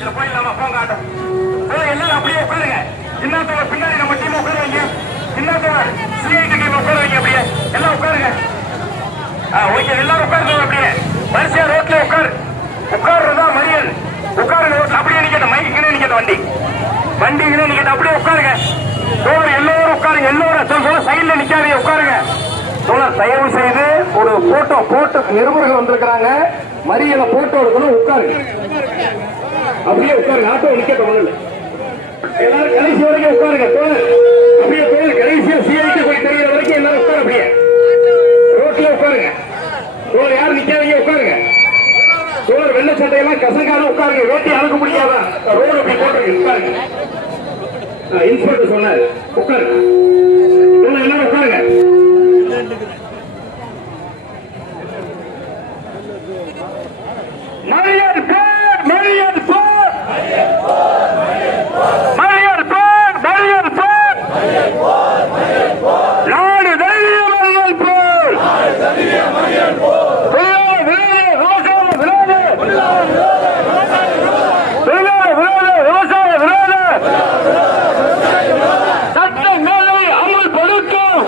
இதுல போயிடலாமா? போங்க ஆட்டம். எல்லாரும் அப்படியே உட்காருங்க. இன்னொருத்தவங்க பின்னாடி நம்ம டீம் உட்கார வைங்க. இன்னொருத்தவங்க சிஐடி டீம் உட்கார வைங்க. அப்படியே எல்லாம் உட்காருங்க. ஓகே, எல்லாரும் உட்காருங்க. அப்படியே வரிசையா ரோட்ல உட்காருறதா மறியல். உட்காருங்க ரோட்ல. அப்படியே நிக்கட்ட மைக்குன்னு நிக்கட்ட வண்டிக்குன்னு நிக்கட்ட. அப்படியே உட்காருங்க. எல்லோரும் உட்காருங்க. எல்லோரும் சொல்ல சைட்ல நிக்காதீங்க, உட்காருங்க. தயவு செய்து ஒரு போட்டோ நிருபர்கள் வந்திருக்கிறாங்க. மறியல போட்டோ எடுக்கணும். உட்காருங்க. அப்படியே உட்காருங்க. ஆட்டோ நிக்கட்ட ஒண்ணு. எல்லாரும் கடைசி வரைக்கும் உட்காருங்க. அப்படியே கடைசியா சிஐடி போய் தெரிகிற வரைக்கும் எல்லாரும் உட்காரு. அப்படியே ரோட்ல உட்காருங்க. யாரும் நிக்காதீங்க, உட்காருங்க. வெள்ள சட்டையெல்லாம் கசங்காத உட்காருங்க. ரோட்டி அழக முடியாதா? ரோடு அப்படி போட்டுருங்க. உட்காருங்க. இன்ஸ்பெக்டர் சொன்னார் உட்காருங்க. எல்லாரும் உட்காருங்க. மறியல் போர், மறியல் போர், மறியல் போர், மறியல் போர், நாடு தழுவிய மறியல் போர், சட்டங்களை அமல்படுத்தும்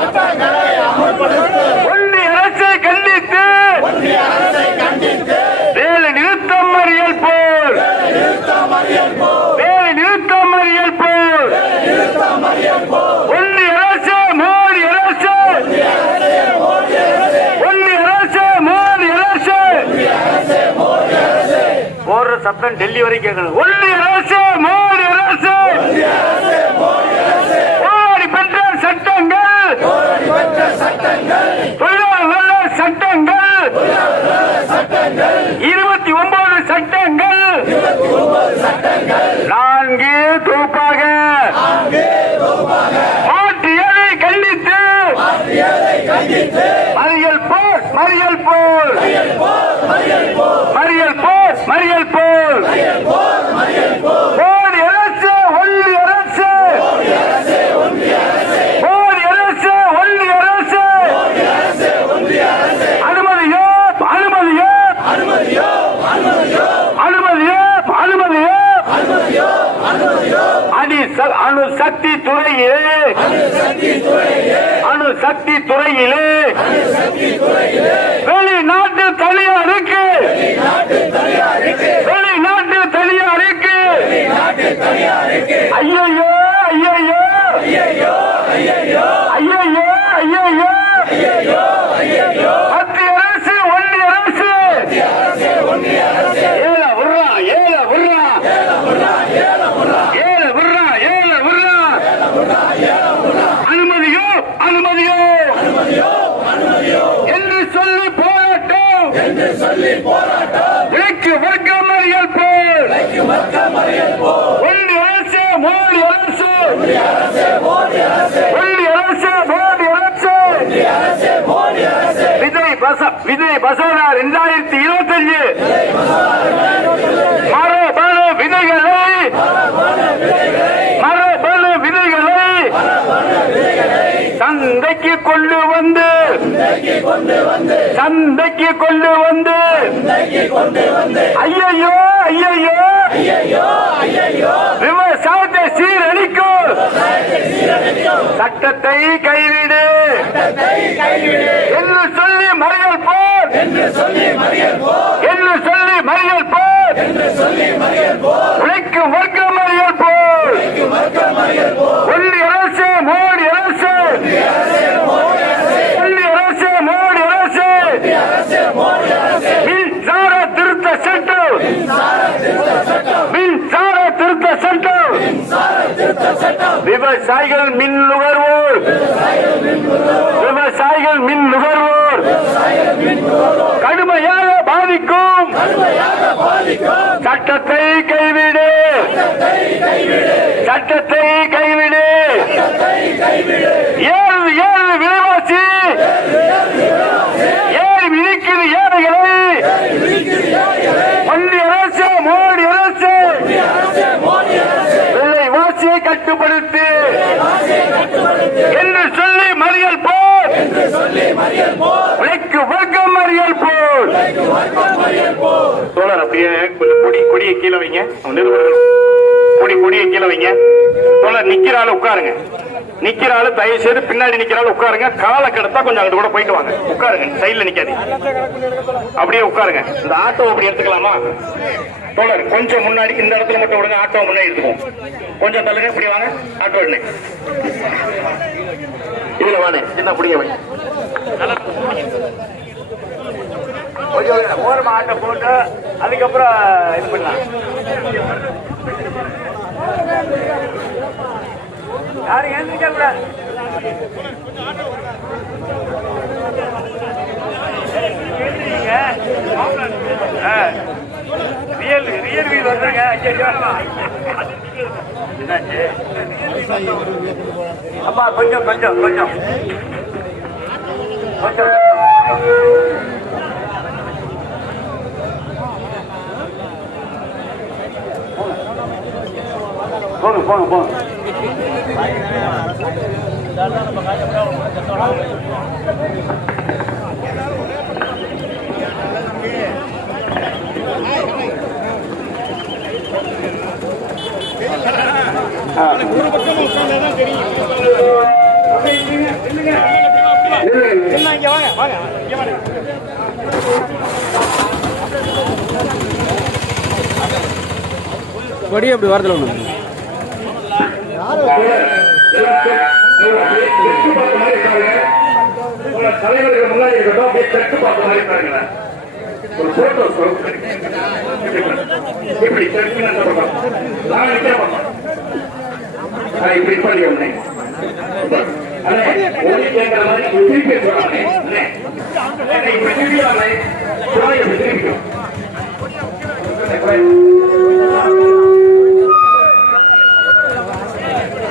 ஒன்றிய அரசை கண்டித்து வேலை நிறுத்தம் மறியல் போர், வேலை நிறுத்தம் மறியல் போர், ஒன்றிய அரசு மோடி அரசு, ஒன்றிய அரசு மோடி அரசு போடுற சத்தம் டெல்லி வரைக்கும் கேட்கணும். ஒன்றிய அரசு மோடி அரசு போராடி பெற்ற சட்டங்கள், தொழிலாளர் சட்டங்கள், 29 சட்டங்கள் 4 தொகுப்பாக மாற்றியதை கண்டித்து மறியல் போர், மறியல் போர், மறியல் போர், மறியல் போர், மோடி அரசு, ஒன்றிய அரசு, மோடி அரசு, ஒன்றிய அரசு, அனுமதியோ, அனுமதியோ, அனுமதியோ, அனுமதியோ, அணுசக்தி துறையிலே, அணுசக்தி துறையிலே வெளிநாட்டு தனியாருக்கு, வெளிநாட்டு தனியாருக்கு, ஐயோ ஐயோ ஐயோ ஐயோ, மத்திய அரசு, ஒன்றிய அரசு, ஏல விடுறா, ஏல விடுறா, ஏல விடுறா, ஏல விடுறா, அனுமதியோ, அனுமதியோ என்று சொல்லி போராட்டம், விலைக்கு வர்க்க மறியல் போர், ஒன்றிய அரசு, மோடி அரசு, ஒன்றிய அரசு, மோடி அரசு, விஜய் பசோனா 2025 மரபணு விதைகளை, மரபணு விதைகளை சந்தைக்கு கொண்டு வந்து, சந்தைக்கு கொண்டு வந்து, ஐயோ ஐயோ விவசாயத்தை சீரழிக்கும் சட்டத்தை கைவிடு என்று சொல்லி மறியல் போர், என்று சொல்லி மறியல் போர், உழைக்கும் வர்க்க மறியல் போர், ஒன்றிய அரசு, மோடி அரசு, ஒன்றிய அரசு, மோடி அரசு, மின்சார திருத்த சட்டம், மின்சார திருத்த சட்டம், விவசாயிகள் மின் நுகர்வோர், விவசாயிகள் மின் நுகர்வோர் கடுமையாக பாதிக்கும் சட்டத்தை கைவிடு, சட்டத்தை கைவிடு, ஏழு விலைவாசி, ஏழு விதிக்கிற ஏழைகளை ஒன்றிய அரசு, மோடி அரசு விலைவாசியை கட்டுப்படுத்து என்று சொல்லி மறியல் போர், விலைக்கு வர்க்க மறியல் போர். தோழர் அப்படியே கொஞ்சம் கொடியை கீழே வைங்க. நிருபர்கள் கொடியை கீழே வைங்க. நிக்கிற ஆளு உட்காருங்க. நிக்கிற ஆளு தயவு செய்து பின்னாடி நிக்கிற ஆளு உட்காருங்க. காலை கிடத்தா கொஞ்சம் அங்கிட்டு கூட போயிட்டு வாங்க. உட்காருங்க, சைட்ல நிக்காது, அப்படியே உட்காருங்க. இந்த ஆட்டோ அப்படி எடுத்துக்கலாமா தோழர்? கொஞ்சம் முன்னாடி இந்த இடத்துல மட்டும் விடுங்க. ஆட்டோ முன்னாடி எடுத்துக்கோம். கொஞ்சம் தள்ளுங்க, இப்படி வாங்க. ஆட்டோ என்ன இதுல வாங்க, என்ன அப்படியே வை. ஓரமா ஆட்டோ போட்டு அதுக்கப்புறம் இது பண்ணலாம். யாரும் எழுந்திருக்க கூடாது. ரியல் வீல் வந்துருங்க. அப்பா கொஞ்சம் கொஞ்சம் கொஞ்சம் கொஞ்சம் போங்க போங்க போங்க. ஒரு பக்கம் உட்கார்ந்தாதான் தெரியும். இங்க வாங்க வாங்க இங்க வாங்க. கொடி அப்படி வாரத்தில் ஒண்ணு தலைவர்கள் முன்னாடி இருக்கட்டும். அப்படியே தட்டு பார்த்த மாதிரி பாருங்க. ஒரு போட்டோ இப்படி இப்படி பண்ணி கேட்கிற மாதிரி திருப்பி சொல்றாங்க.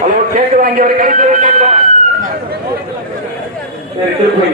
ஹலோ, கேட்குதா? இங்க ஒரு கழித்து கேட்குதா? சரி, திருப்பி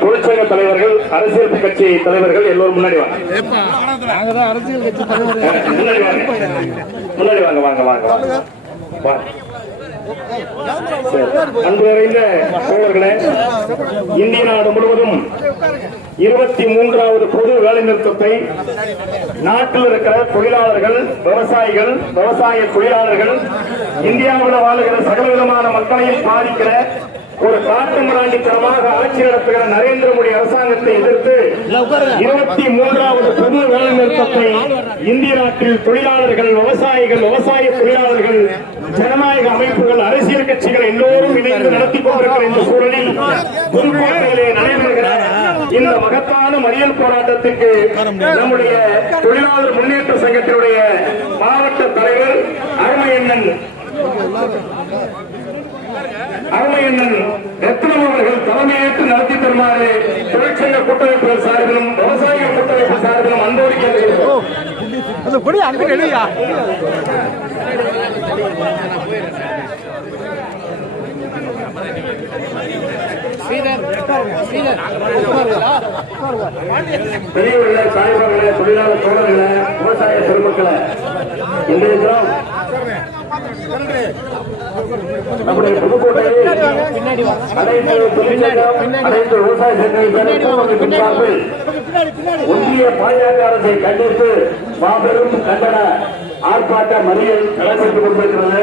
தொழிற்சங்க தலைவர்கள், அரசியல் கட்சி தலைவர்கள் எல்லோரும் முன்னாடி வாங்க. அரசியல் கட்சி முன்னாடி வாங்க. வாங்க வாங்க வாங்க. அன்பு நிறைந்த தோழர்களே, இந்திய நாடு முழுவதும் 23வது பொது வேலை நிறுத்தத்தை நாட்டில் இருக்கிற தொழிலாளர்கள், விவசாயிகள், விவசாய தொழிலாளர்கள், இந்தியாவில் வாழுகிற சகலவிதமான மக்களையும் பாதிக்கிற ஒரு காட்டு மிராண்டித்தனமாக ஆட்சி நடத்துகிற நரேந்திர மோடி அரசாங்கத்தை எதிர்த்து 23வது பொது வேலை நிறுத்தத்தை இந்திய நாட்டில் தொழிலாளர்கள், விவசாயிகள், விவசாய தொழிலாளர்கள், ஜனநாயக அமைப்புகள், அரசியல் கட்சிகள் எல்லோரும் இணைந்து நடத்தி கொண்டிருக்கிற இந்த சூழலில் புதுக்கோட்டையிலே நடைபெறுகிற இந்த மகத்தான மறியல் போராட்டத்திற்கு நம்முடைய தொழிலாளர் முன்னேற்ற சங்கத்தினுடைய மாவட்ட தலைவர் அருமையண்ணன் ரத்னம் அவர்கள் தலைமையேற்று நடத்தி தருமாறு தொழிற்சங்க கூட்டமைப்புகள் சார்பிலும் விவசாயிகள் கூட்டமைப்பு சார்பிலும் அன்போடு கேட்டுக்கிறோம். பெரியவர்களே, தாய்மார்களே, தொழிலாளர் தோழர்களே, விவசாய பெருமக்களே, இன்றைய தினம் நம்முடைய புதுக்கோட்டையில் அனைத்து விவசாய சங்கங்கள் சார்பில் ஒன்றிய பாஜக அரசை கண்டித்து மாபெரும் கண்டன ஆர்ப்பாட்ட மறியல் நடைபெற்றுக் கொண்டிருக்கிறது.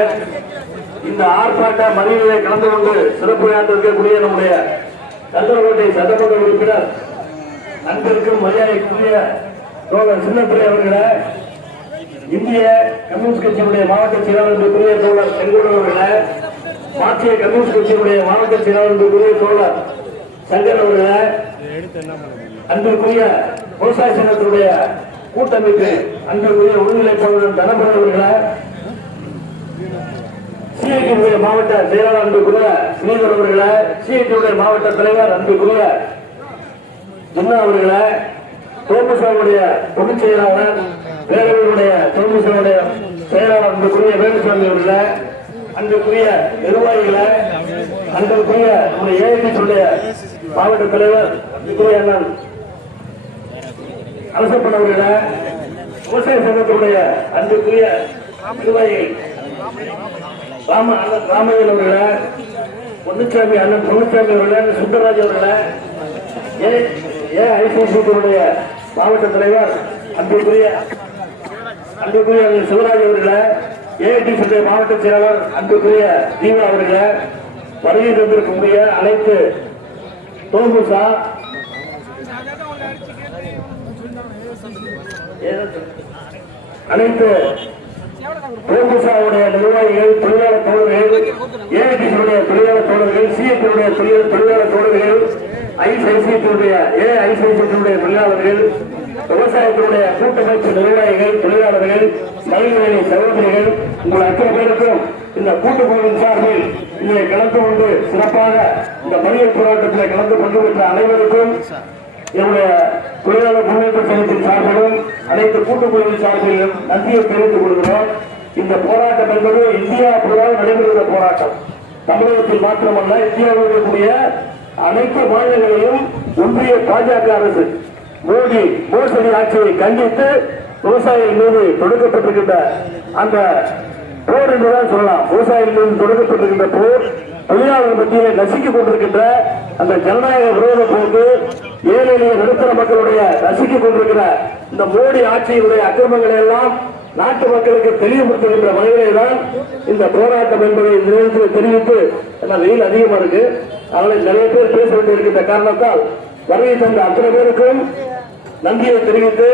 இந்த ஆர்ப்பாட்ட மறியலை கலந்து கொண்டு சிறப்புரையாற்றிருக்கக்கூடிய நம்முடைய சந்திரகோட்டை சட்டமன்ற உறுப்பினர் அன்பிற்கும் மரியாதைக்குரிய தோழர் சின்னப்பிள்ளை அவர்களே, இந்திய கம்யூனிஸ்ட் கட்சியினுடைய மாவட்ட செயலாளர்களுக்குரிய தோழர் செங்கோடன் அவர்களே, மார்க்சிய கம்யூனிஸ்ட் கட்சியினுடைய மாவட்ட செயலாளர்களுக்குரிய தோழர் சங்கர் அவர்களே, அன்பிற்குரிய விவசாய சங்கத்தினுடைய கூட்டமைப்பு அன்பிற்குரிய ஒருங்கிணைப்பாளர் தனபரன் அவர்களே, சிஐடியுடைய மாவட்ட செயலாளர் அன்புக்குரிய ஸ்ரீதர் அவர்களை, சிஐடியுடைய மாவட்ட தலைவர் அன்புக்குரிய ஜின்னா அவர்களை, தோமுசாவுடைய பொதுச் செயலாளர் பேரவையுடைய தோமுசாவுடைய செயலாளர் அன்புக்குரிய வேலுசாமி அவர்களை, அன்புக்குரிய நிர்வாகிகளை, அன்புக்குரிய நம்முடைய ஏஐடியுடைய மாவட்ட தலைவர் அன்புக்குரிய அண்ணன் அரசப்பன் அவர்களை, விவசாய சங்கத்துடைய அன்புக்குரிய நிர்வாகிகள் ராமையன் அவர்களை, பொன்னுச்சாமி அண்ணன் பொன்னுச்சாமி அவர்களை, சுந்தரராஜ் அவர்களை, ஏஐசிசியுடைய மாவட்ட தலைவர் அன்புக்குரிய சிவராஜ் அவர்களை, ஏஐடிசி மாவட்ட செயலாளர் அன்புக்குரிய தீவா அவர்களை, வருகை தந்திருக்கக்கூடிய அனைத்து தோமுசா அனைத்து தோமுசாவுடைய நிர்வாகிகள், தொழிலாளர் தோழர்கள், ஏஐடிசியுடைய தொழிலாளர் தோழர்கள், சிஐடியுடைய தொழிலாளர் தோழர்கள், ஐசிஐசியுடைய ஏஐசிஐசியுடைய தொழிலாளர்கள், விவசாயத்தினுடைய கூட்டமைப்பு நிர்வாகிகள், தொழிலாளர்கள், மகளிரணி சகோதரிகள், உங்கள் அத்தனை பேருக்கும் இந்த கூட்டுக்குழுவின் சார்பில் இதை கலந்து கொண்டு சிறப்பாக இந்த மறியல் போராட்டத்தில் கலந்து கொண்டு பெற்ற அனைவருக்கும் என்னுடைய தொழிலாளர் முன்னேற்ற சங்கத்தின் சார்பிலும் அனைத்து கூட்டுக்குழுவின் சார்பிலும் நன்றியை தெரிவித்துக் கொள்கிறோம். இந்த போராட்டம் என்பது இந்தியா பூராக நடைபெறுகிற போராட்டம். தமிழகத்தில் மாத்திரமல்ல, இந்தியாவில் இருக்கக்கூடிய அனைத்து மாநிலங்களிலும் ஒன்றிய பாஜக அரசு மோசடி ஆட்சியை கண்டித்து விவசாயிகள் மீது தொடுக்கப்பட்டிருக்கின்ற அந்த போர் என்றுதான் சொல்லலாம். விவசாயிகள் மீது தொடுக்கப்பட்டிருக்கின்ற போர், தொழிலாளர்கள் மத்தியிலே நசுக்கிக் கொண்டிருக்கின்ற அந்த ஜனநாயக விரோத போக்கு, ஏழை எளிய நடுத்தர மக்களுடைய நசுக்கிக் கொண்டிருக்கிற இந்த மோடி ஆட்சியினுடைய அக்கிரமங்களை எல்லாம் நாட்டு மக்களுக்கு தெளிவுபடுத்துகின்ற வகையிலே தான் இந்த போராட்டம் என்பதை இந்த நேரத்தில் தெரிவித்து, வெயில் அதிகமா இருக்கு, அதனால நிறைய பேர் பேச வேண்டியிருக்கின்ற காரணத்தால் வருகை தந்த அத்தனை பேருக்கும் நன்றியை தெரிவித்து,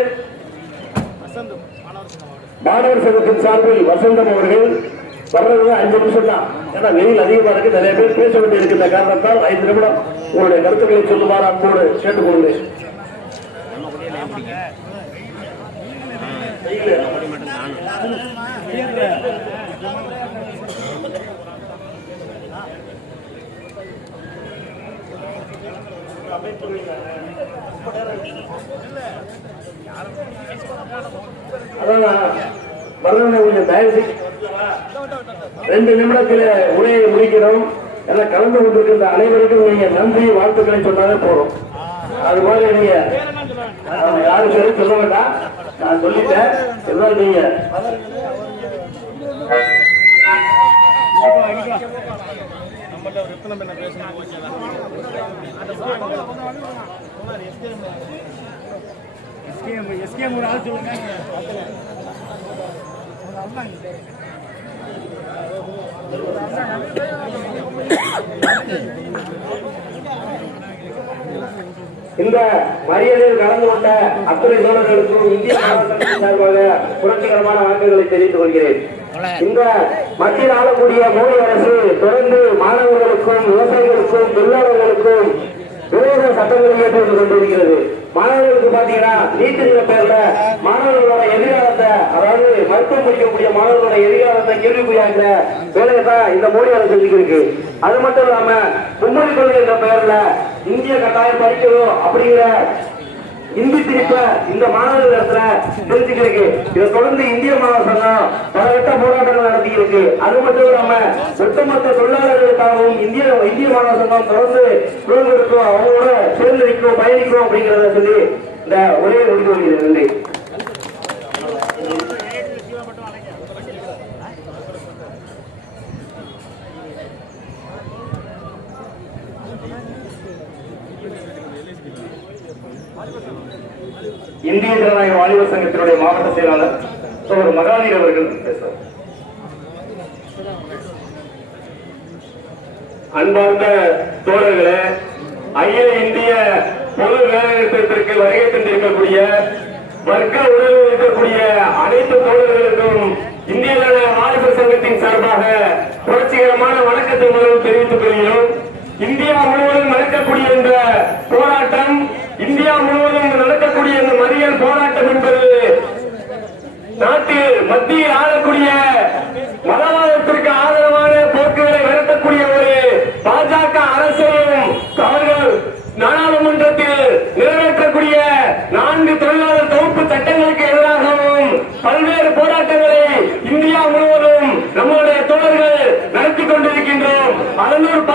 மாணவர் சங்கத்தின் சார்பில் வசந்தம் அவர்கள் வர்றது 5 நிமிஷம் தான். ஏன்னா வெயில் அதிகமா இருக்கு, நிறைய பேர் பேச வேண்டியிருக்கின்ற காரணத்தால் 5 நிமிடம் உங்களுடைய கருத்துக்களை சொல்லுமாறு அன்போடு கேட்டுக்கொள்கிறேன். கொஞ்சம் தயவு 2 நிமிடத்தில் உரையை முடிக்கிறோம். எல்லாம் கலந்து கொண்டிருக்கின்ற அனைவருக்கும் நீங்க நன்றி வாழ்த்துக்களை சொன்னாலே போறோம். அது மாதிரி நீங்க யாரும் பேரும் சொல்ல வேண்டாம், நான் சொல்லிட்டேன். எல்லாம் நீங்க ஒரு ஆள் சொல்லுங்க. இந்த மரியாதையில் கலந்து கொண்ட அத்துறை தோழர்களுக்கும் இந்திய சார்பாக புரட்சிகரமான வணக்கங்களை தெரிவித்துக் கொள்கிறேன். இந்த மத்தியில் ஆளக்கூடிய மோடி அரசு தொடர்ந்து மாணவர்களுக்கும், விவசாயிகளுக்கும், தொழிலாளர்களுக்கும் விரோத சட்டங்களை ஏற்படுத்திக் கொண்டிருக்கிறது. மாணவர்களுக்கு பாத்தீங்கன்னா நீட்டுங்கிற பேர்ல மாணவர்களோட எதிர்காலத்தை, அதாவது மருத்துவம் படிக்கக்கூடிய மாணவர்களோட எதிர்காலத்தை கேள்விக்குறியாகிற வேலையை தான் இந்த மோடி அரசு செஞ்சுருக்கு. அது மட்டும் இல்லாம மும்மொழி கொள்கை என்ற பெயர்ல இந்திய கட்டாயம் படிக்கணும் அப்படிங்கிற இந்தி திணிப்ப இந்த மாணவர்கள் இடத்துல தெரிஞ்சுக்கிருக்கு. இதை தொடர்ந்து இந்திய மாணவர் சங்கம் பலகட்ட போராட்டங்கள் நடத்தி இருக்கு. அது மட்டும் இல்லாம ஒட்டுமொத்த தொழிலாளர்களுக்காகவும் இந்திய மாணவர் சங்கம் தொடர்ந்து குரல் கொடுக்கும், அவங்களோட சேர்ந்து நிற்கும், பயணிக்கும் அப்படிங்கிறத சொல்லி இந்த உரையை முடித்து வருகிறது. நன்றி. இந்திய ஜனநாயக வாலிபர் சங்கத்தினுடைய மாவட்ட செயலாளர் சோதர் மகாவீர் அவர்கள் பேசுவார். அன்பார்ந்த தோழர்களே, அகில இந்திய பொது வேலைநிறுத்தத்திற்கு வருகை தந்திருக்கக்கூடிய வர்க்க உணர்வு இருக்கக்கூடிய அனைத்து தோழர்களுக்கும் இந்திய ஜனநாயக வாலிபர் சங்கத்தின் சார்பாக புரட்சிகரமான வணக்கத்தை முதலில் தெரிவித்துக் கொள்கிறோம். இந்தியா முழுவதும் நடக்கக்கூடிய இந்த போராட்டம், இந்தியா முழுவதும் நடக்கக்கூடிய இந்த மறியல் போராட்டம் என்பது நாட்டில் மத்தியில் ஆளக்கூடிய மதவாதத்திற்கு ஆதரவான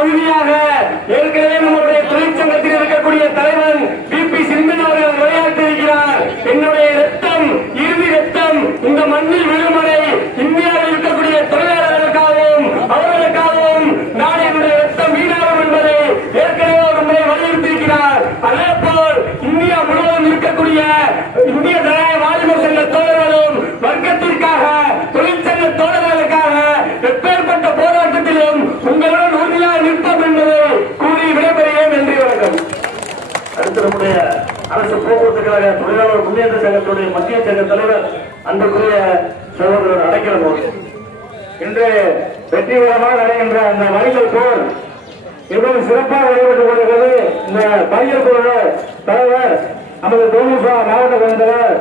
இறுதியாக ஏற்கனவே நம்முடைய தொழிற்சங்கத்தில் இருக்கக்கூடிய தலைவன் VP சிந்தன் அவர்கள் விளையாட்டிருக்கிறார். என்னுடைய ரத்தம் இறுதி ரத்தம் இந்த மண்ணில் விழுமறை இந்தியாவில் இருக்கக்கூடிய தொழிலாளர்களுக்காகவும் அவர்களுக்காகவும் நான் என்னுடைய ரத்தம் வீணாகும் என்பதை ஏற்கனவே ஒரு முறை வலியுறுத்தியிருக்கிறார். அதே போல் இந்தியா முழுவதும் இருக்கக்கூடிய இந்திய ஜனநாயக வாலிப சங்க தோழர்களும் வர்க்கத்திற்காக தொழிற்சங்க தோழர்களுக்காக எப்பேற்பட்ட போராட்டத்திலும் உங்களுடன் உறுதியாக நிற்போம் என்பதை கூறி விடைபெறுகிறேன். நன்றி, வணக்கம். அடுத்து நம்முடைய அரசு போக்குவரத்து கழக தொழிலாளர் முன்னேற்ற சங்கத்துடைய மத்திய சங்க தலைவர் அன்புக்குரிய சகோதரர் அடைக்கலம் இன்று வெற்றிகரமாக நடைகின்ற அந்த மறியல் போர் மிகவும் சிறப்பாக நடைபெற்றுக் கொண்டிருக்கிறது. இந்த மறியல் குழு தலைவர் நமது தோமுசா மாவட்ட தலைவர்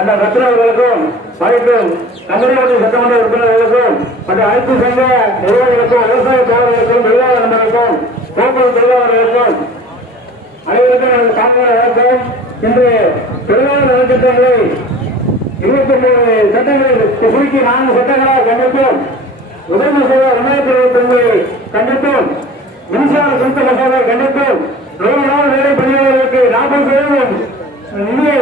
அந்த ரத்னா அவர்களுக்கும் மற்றும் தமிழ்நாடு சட்டமன்ற உறுப்பினர்களுக்கும் மற்றும் அனைத்து சங்க நிர்வாகிகளுக்கும் விவசாய தொழிலாளர்களுக்கும் தொழிலாளர் நண்பர்களுக்கும் போக்குவரத்து தொழிலாளர்களுக்கும் அனைவருக்கும் காங்கிரஸ் இன்று தொழிலாளர் நலத்திட்டங்களை 23 சட்டங்களை சுருக்கி 4 சட்டங்களாக கண்டித்தோம். முதல் மசோதா 2021 கண்டித்தோம். மின்சார திருத்த மசோதா கண்டித்தோம். 100 நாள் வேலை பணியாளர்களுக்கு 40% நிதியை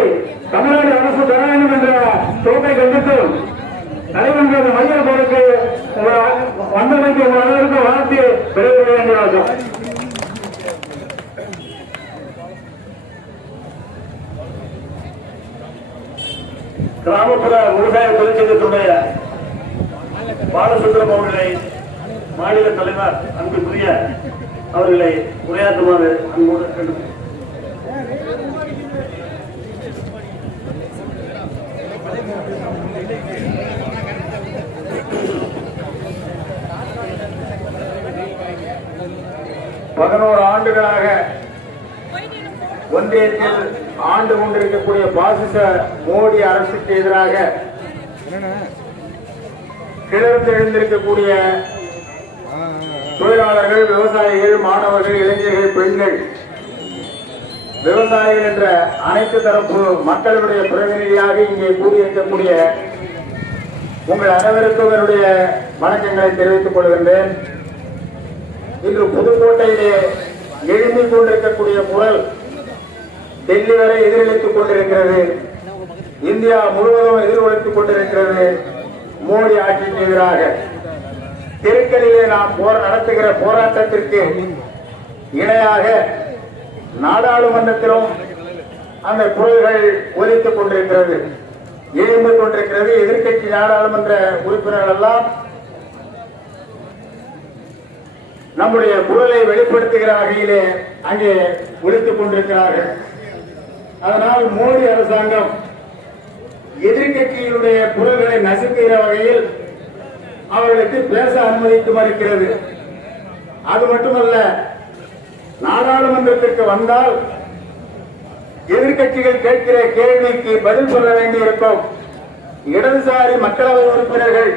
தமிழ்நாடு அரசு தர வேண்டும் என்ற தோப்பை கண்டித்தோம். நடைபெற்ற மைய போருக்கு வந்தமைக்கு அனைவருக்கும் வாழ்த்து பெறுவது வேண்டிய கிராமப்புற விவசாய தொழிற்சங்கத்துடைய பாலசுந்தரம் அவர்களை மாநில தலைவர் அன்புக்குரிய அவர்களை உரையாற்றுமாறு அன்போடு கேட்டுக்கொள்கிறேன். 11 ஆண்டுகளாக ஒன்றியத்தில் ஆண்டு கொண்டிருக்கக்கூடிய பாசிச மோடி அரசுக்கு எதிராக கிளர்ந்து எழுந்திருக்கக்கூடிய தொழிலாளர்கள், விவசாயிகள், மாணவர்கள், இளைஞர்கள், பெண்கள், விவசாயிகள் என்ற அனைத்து தரப்பு மக்களுடைய பிரதிநிதியாக இங்கே கூடியிருக்கக்கூடிய உங்கள் அனைவருக்கும் என்னுடைய வணக்கங்களை தெரிவித்துக் கொள்கின்றேன். இன்று புதுக்கோட்டையிலே எழும்பிக் கொண்டிருக்கக்கூடிய குரல் டெல்லி வரை எதிரொலித்துக் கொண்டிருக்கிறது. இந்தியா முழுவதும் எதிரொலித்துக் கொண்டிருக்கிறது. மோடி ஆட்சிக்கு எதிராக தெருக்களிலே நாம் நடத்துகிற போராட்டத்திற்கு இணையாக நாடாளுமன்றத்திலும் அந்த குரல்கள் ஒலித்துக் கொண்டிருக்கிறது, எழும்பிக் கொண்டிருக்கிறது. எதிர்க்கட்சி நாடாளுமன்ற உறுப்பினர்கள் எல்லாம் நம்முடைய குரலை வெளிப்படுத்துகிற வகையிலே அங்கே ஒலித்துக் கொண்டிருக்கிறார்கள். அதனால் மோடி அரசாங்கம் எதிர்க்கட்சியினுடைய குரல்களை நசுக்குகிற வகையில் அவர்களுக்கு பேச அனுமதித்து மறுக்கிறது. அது மட்டுமல்ல, நாடாளுமன்றத்திற்கு வந்தால் எதிர்க்கட்சிகள் கேட்கிற கேள்விக்கு பதில் சொல்ல வேண்டியிருக்கும். இடதுசாரி மக்களவை உறுப்பினர்கள்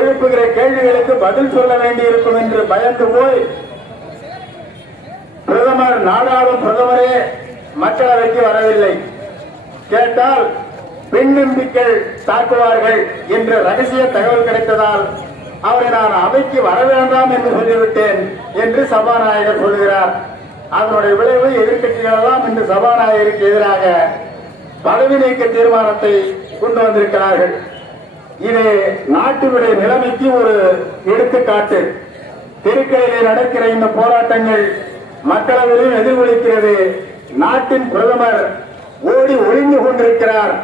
எழுப்புகிற கேள்விகளுக்கு பதில் சொல்ல வேண்டியிருக்கும் என்று பயந்து போய் பிரதமர் நாடாளும் பிரதமரே மக்களவைக்கு வரவில்லை. கேட்டால் பெண் எம்பிக்கள் தாக்குவார்கள் என்ற ரகசிய தகவல் கிடைத்ததால் அவரை நான் அவைக்கு வர வேண்டாம் என்று சொல்லிவிட்டேன் என்று சபாநாயகர் சொல்கிறார். அதனுடைய விளைவு எதிர்க்கட்சிகள் எல்லாம் இன்று சபாநாயகருக்கு எதிராக பதவி நீக்க தீர்மானத்தை கொண்டு வந்திருக்கிறார்கள். இது நாட்டினுடைய நிலைமைக்கு ஒரு எடுத்துக்காட்டு. தெருக்களிலே நடக்கிற இந்த போராட்டங்கள் மக்களவையிலும் எதிர்கொள்கிறது. நாட்டின் பிரதமர் ஓடி ஒளிந்து கொண்டிருக்கிறார்.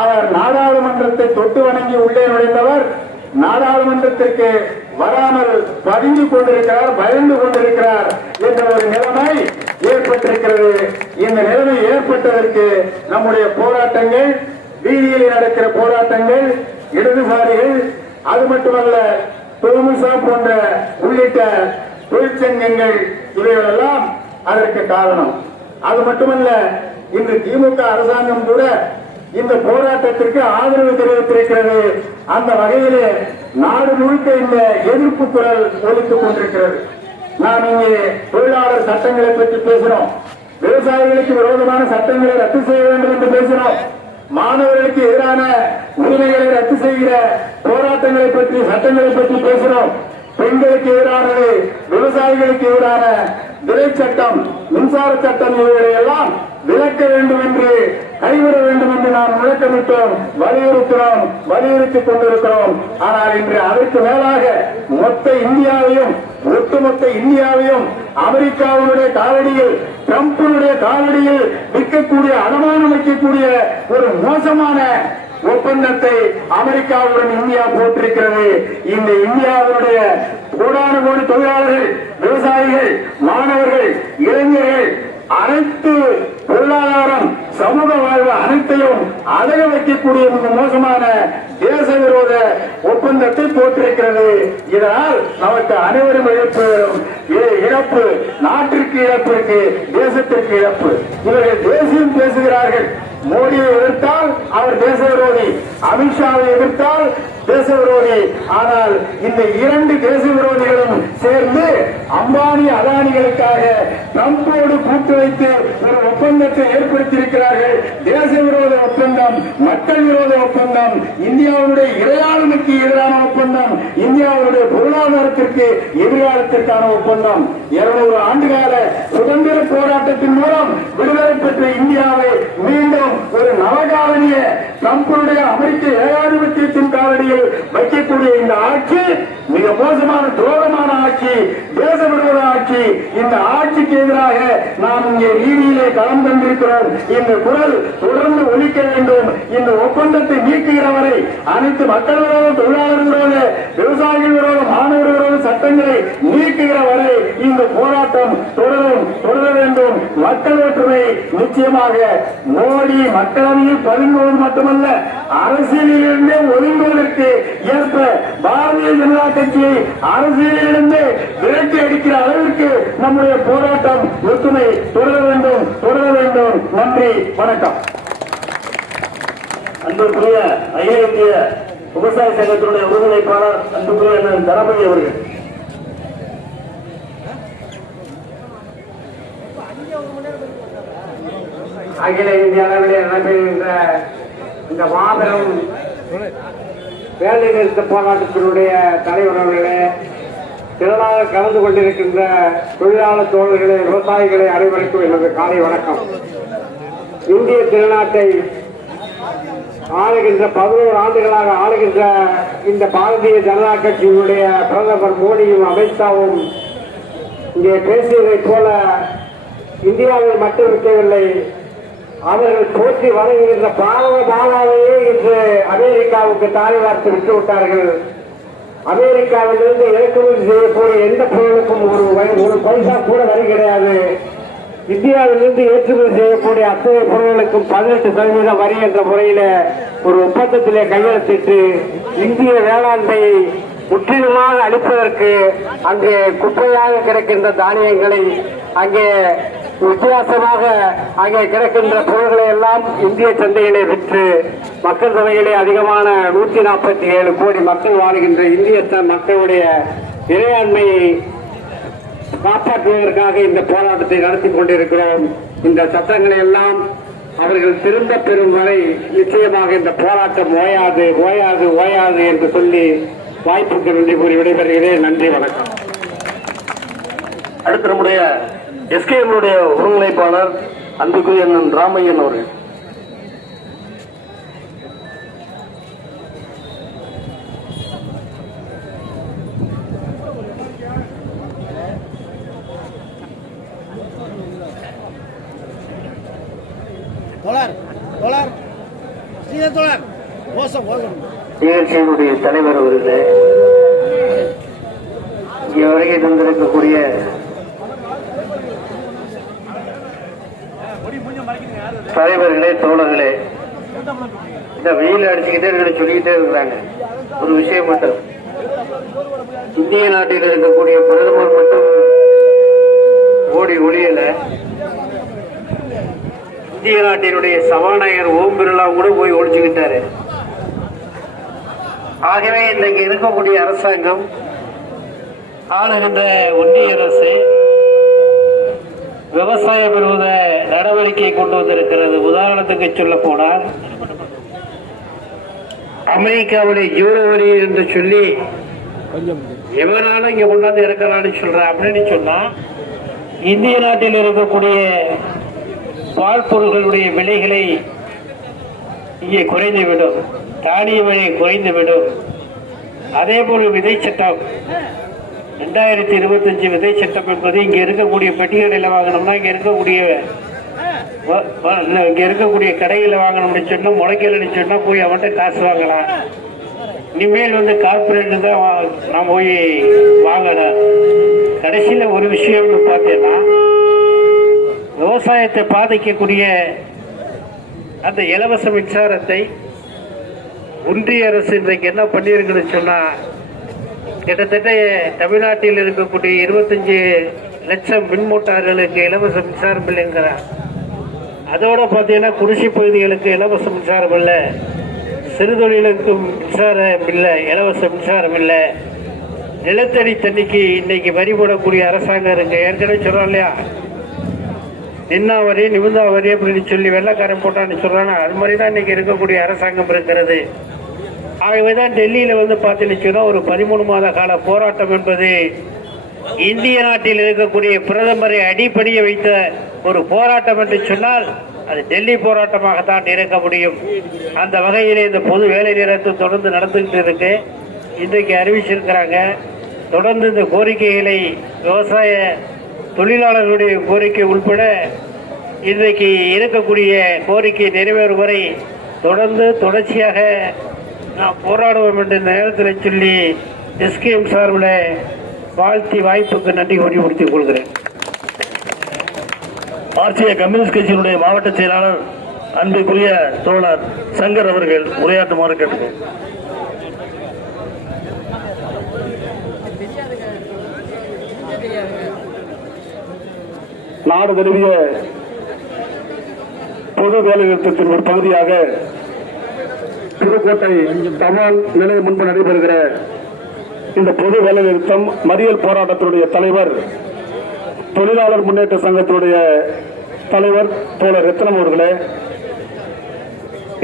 அவர் நாடாளுமன்றத்தை தொட்டு வணங்கி உள்ளே நுழைந்தவர் நாடாளுமன்றத்திற்கு வராமல் பதுங்கி கொண்டிருக்கிறார், பயந்து கொண்டிருக்கிறார் என்ற ஒரு நிலைமை ஏற்பட்டிருக்கிறது. இந்த நிலைமை ஏற்பட்டதற்கு நம்முடைய போராட்டங்கள், வீதியில் நடக்கிற போராட்டங்கள், இடதுசாரிகள், அது மட்டுமல்ல தொழில்சா போன்ற உள்ளிட்ட தொழிற்சங்கங்கள் இவைகளெல்லாம் அதற்கு காரணம். அது மட்டுமல்ல, இன்று திமுக அரசாங்கம் கூட இந்த போராட்டத்திற்கு ஆதரவு தெரிவித்திருக்கிறது. அந்த வகையிலே நாடு முழுக்க இந்த எதிர்ப்பு குரல் ஒலித்துக் கொண்டிருக்கிறது. நாம் இங்கே தொழிலாளர் சட்டங்களை பற்றி பேசினோம், விவசாயிகளுக்கு விரோதமான சட்டங்களை ரத்து செய்ய வேண்டும் என்று பேசினோம், மாணவர்களுக்கு எதிரான உரிமைகளை ரத்து செய்கிற போராட்டங்களை பற்றி, சட்டங்களை பற்றி பேசினோம், பெண்களுக்கு எதிரானது, விவசாயிகளுக்கு எதிரான விலை சட்டம், மின்சார சட்டம் இவைகளை எல்லாம் விலக்க வேண்டும் என்று, கைவிட வேண்டும் என்று நாம் முழக்கமிட்டோம், வலியுறுத்தினோம், வலியுறுத்திக் கொண்டிருக்கிறோம். ஆனால் இன்று அதற்கு மேலாக மொத்த இந்தியாவையும், ஒட்டுமொத்த இந்தியாவையும் அமெரிக்காவுடைய காலடியில், டிரம்பினுடைய காலடியில் விற்கக்கூடிய, அடமானம் வைக்கக்கூடிய ஒரு மோசமான ஒப்பந்தத்தை அமெரிக்காவுடன் இந்தியா போட்டிருக்கிறது. இந்த இந்தியாவுடைய கோடான கோடி தொழிலாளர்கள், விவசாயிகள், மாணவர்கள், இளைஞர்கள், அனைத்து பொருளாதாரம், சமூக வாழ்வு அனைத்தையும் அடைய வைக்கக்கூடிய மிக மோசமான தேச விரோத ஒப்பந்தத்தை போட்டிருக்கிறது. இதனால் நமக்கு அனைவரும் இழப்பு, நாட்டிற்கு இழப்பு இருக்கு, தேசத்திற்கு இழப்பு. இவர்கள் தேசியம் பேசுகிறார்கள். மோடியை எதிர்த்தால் அவர் தேச விரோதி, அமித்ஷாவை எதிர்த்தால் தேச விரோதி. ஆனால் இந்த இரண்டு தேச விரோதிகளும் சேர்ந்து அம்பானி அதானிகளுக்காக ட்ரம்போடு கூட்டு வைத்து ஒரு ஒப்பந்தத்தை ஏற்படுத்தியிருக்கிறார்கள். தேச விரோத ஒப்பந்தம், மக்கள் விரோத ஒப்பந்தம், இந்தியாவுடைய இறையாண்மைக்கு எதிரான ஒப்பந்தம், இந்தியாவுடைய பொருளாதாரத்திற்கு எதிர்காலத்திற்கான ஒப்பந்தம். 200 ஆண்டுகால சுதந்திர போராட்டத்தின் மூலம் விடுதலை பெற்ற இந்தியாவை மீண்டும் ஒரு நவகாலனிய ட்ரம்புடைய அமெரிக்க ஏகாதிபத்தியத்தின் காலடியில் வைக்கக்கூடிய இந்த ஆட்சி மிக மோசமான, துரோகமான ஆட்சி, தேச விரோத ஆட்சி. இந்த ஆட்சிக்கு எதிராக நாம் இங்கே வீதியிலே களம் கண்டிருக்கிறோம். இந்த குரல் தொடர்ந்து ஒலிக்க வேண்டும். இந்த ஒப்பந்தத்தை நீக்குகிற வரை அனைத்து மக்கள் விரோத, தொழிலாளர் விரோத, விவசாயிகள் விரோத, மாணவர் விரோத சட்டங்களை நீக்குகிற வரை இந்த போராட்டம் தொடர வேண்டும். மக்கள் ஒற்றுமை நிச்சயமாக மோடி மக்களவையில் பதுங்குவது மட்டுமல்ல, அரசியலிலிருந்தே ஒதுங்குவதற்கு ஏற்ப பாரதிய ஜனதா கட்சியை அரசியலிலிருந்து விரட்டி அடிக்கிற அளவிற்கு நம்முடைய போராட்டம், ஒற்றுமை தொடர வேண்டும். நன்றி, வணக்கம். அன்புக்குரிய அகில இந்திய விவசாய சங்கத்தினுடைய ஒருங்கிணைப்பாளர் அன்புக்குரிய அண்ணன் தனபதி அவர்கள். அகில இந்திய அளவிலே நடைபெறுகின்ற இந்த மாபெரும் வேலை நிறுத்த போராட்டத்தினுடைய தலைவர் அவர்களே, திரளாக கலந்து கொண்டிருக்கின்ற தொழிலாளர் தோழர்களே, விவசாயிகளை அனைவருக்கும் எனது காலை வணக்கம். இந்திய திருநாட்டை ஆளுகின்ற 11 ஆண்டுகளாக ஆளுகின்ற இந்த பாரதிய ஜனதா கட்சியினுடைய பிரதமர் மோடியும் அமித்ஷாவும் இங்கே பேசியதைப் போல இந்தியாவில் மட்டும் இருக்கவில்லை, அவர்கள் போற்றி வழங்குகின்ற பாரத மாதாவையே இன்று அமெரிக்காவுக்கு தாரை வார்த்து விட்டுவிட்டார்கள். அமெரிக்காவிலிருந்து இறக்குமதி செய்யக்கூடிய எந்த பொருளுக்கும் ஒரு பைசா கூட வரி கிடையாது. இந்தியாவிலிருந்து ஏற்றுமதி செய்யக்கூடிய அத்தனை பொருட்களுக்கும் 18% வரி என்ற முறையில ஒரு ஒப்பந்தத்திலே கையெழுத்திட்டு இந்திய வேளாண்மையை முற்றிலுமாக அளிப்பதற்கு அங்கே குப்பையாக கிடக்கின்ற தானியங்களை, அங்கே வித்தியாசமாக அங்கே கிடக்கின்ற பொருள்களை எல்லாம் இந்திய சந்தையிலே விற்று மக்கள் தொகையிலே அதிகமான 147 கோடி மக்கள் வாழ்கின்ற இந்திய மக்களுடைய இறையாண்மையை காப்பாற்றுவதற்காக இந்த போராட்டத்தை நடத்தி கொண்டிருக்கிறோம். இந்த சட்டங்களை எல்லாம் அவர்கள் திரும்ப பெறும் வரை நிச்சயமாக இந்த போராட்டம் ஓயாது என்று சொல்லி வாய்ப்புக்கு நன்றி கூறி விடைபெறுகிறேன். நன்றி, வணக்கம். அடுத்து நம்முடைய எஸ்கேஎம்னுடைய ஒருங்கிணைப்பாளர் அன்புக்குரிய அண்ணன் ராமையன் அவர்கள். நிகழ்ச்சியினுடைய தலைவர் அவர்களே, இங்கே வருகை தந்திருக்கக்கூடிய தலைவர்களே, தோழர்களே, இந்த வெயில் அடிச்சுக்கிட்டே இருக்கிற சொல்லிக்கிட்டே இருக்கிறாங்க. ஒரு விஷயம் மட்டும், இந்திய நாட்டில் இருக்கக்கூடிய பிரதமர் மட்டும் ஓடி ஒளியல, இந்திய நாட்டினுடைய சபாநாயகர் ஓம் பிர்லா கூட போய் ஒழிச்சுக்கிட்டாரு. ஆகவே இன்றைக்கு இருக்கக்கூடிய அரசாங்கம், ஆளுகின்ற ஒன்றிய அரசு விவசாய விரோத நடவடிக்கை கொண்டு வந்திருக்கிறது. உதாரணத்துக்கு சொல்ல போனால், அமெரிக்காவுடைய ஜூரோ வரி என்று சொல்லி எவனாலும் இங்க கொண்டாந்து இறக்கலான்னு சொல்ற அப்படின்னு சொன்னா இந்திய நாட்டில் இருக்கக்கூடிய பால் பொருட்களுடைய விலைகளை இங்கே குறைந்துவிடும், தானிய விலை குறைந்துவிடும். அதே போல விதை சட்டம் 2025 விதை சட்டம் என்பது இங்க இருக்கக்கூடிய பெட்டிகளில் வாங்கணும்னா இங்க இருக்கக்கூடிய கடைகளில் வாங்கணும்னு சொன்னா முளைக்கலன்னு சொன்னா போய் அவன்கிட்ட காசு வாங்கலாம். இனிமேல் கார்பரேட் தான் நான் போய் வாங்கணும். கடைசியில ஒரு விஷயம்னு பார்த்தேன்னா விவசாயத்தை பாதிக்கக்கூடிய அந்த இலவச மின்சாரத்தை ஒன்றிய அரசு இன்றைக்கு என்ன பண்ணியிருக்குன்னு சொன்னா கிட்டத்தட்ட தமிழ்நாட்டில் இருக்கக்கூடிய 25 லட்சம் மின் மோட்டார்களுக்கு இலவச மின்சாரம் இல்லைங்கிறார். அதோட பார்த்தீங்கன்னா குடிசை பகுதிகளுக்கு இலவச மின்சாரம் இல்லை, சிறுதொழிலுக்கு மின்சாரம் இல்லை, இலவச மின்சாரம் இல்லை. நிலத்தடி தண்ணிக்கு இன்னைக்கு வரி போடக்கூடிய அரசாங்கம் இருக்கு. ஏற்கனவே சொல்றோம் இல்லையா, நின்னா வரி நிமிந்தா வரி அப்படின்னு சொல்லி வெள்ளக்காரன் போட்டான்னு சொல்றாங்க. அது மாதிரி தான் இன்னைக்கு இருக்கக்கூடிய அரசாங்கம் இருக்கிறது. ஆகவேதான் டெல்லியில பார்த்தீங்கன்னா ஒரு 13 மாத கால போராட்டம் என்பது இந்திய நாட்டில் இருக்கக்கூடிய பிரதமரை அடிப்படைய வைத்த ஒரு போராட்டம் என்று சொன்னால் அது டெல்லி போராட்டமாகத்தான் இருக்க முடியும். அந்த வகையிலே இந்த பொது வேலை நிறுத்தம் தொடர்ந்து நடந்துகிட்டு இருக்கு. இன்றைக்கு அறிவிச்சிருக்கிறாங்க. தொடர்ந்து இந்த கோரிக்கைகளை விவசாய தொழிலாளர்களுடைய கோரிக்கை உட்பட இன்றைக்கு இருக்கக்கூடிய கோரிக்கை நிறைவேறும் வரை தொடர்ச்சியாக நாம் போராடுவோம் என்ற நேரத்தில் சொல்லி எஸ்கேஎம் சார்பில் வாழ்த்தி வாய்ப்புக்கு நன்றி வலியுறுத்திக் கொள்கிறேன். ஆர்சிய கம்யூனிஸ்ட் கட்சியினுடைய மாவட்ட செயலாளர் அன்புக்குரிய தோழர் சங்கர் அவர்கள் உரையாற்றுமாறு கேட்டுக்கொள்கிறேன். நாடு தழுவிய பொது வேலை நிறுத்தத்தின் ஒரு பகுதியாக புதுக்கோட்டை தபால் நிலையம் முன்பு நடைபெறுகிற இந்த பொது வேலை நிறுத்தம் மறியல் போராட்டத்தினுடைய தலைவர் தொழிலாளர் முன்னேற்ற சங்கத்தினுடைய தலைவர் தோழர் ரத்னம் அவர்களே,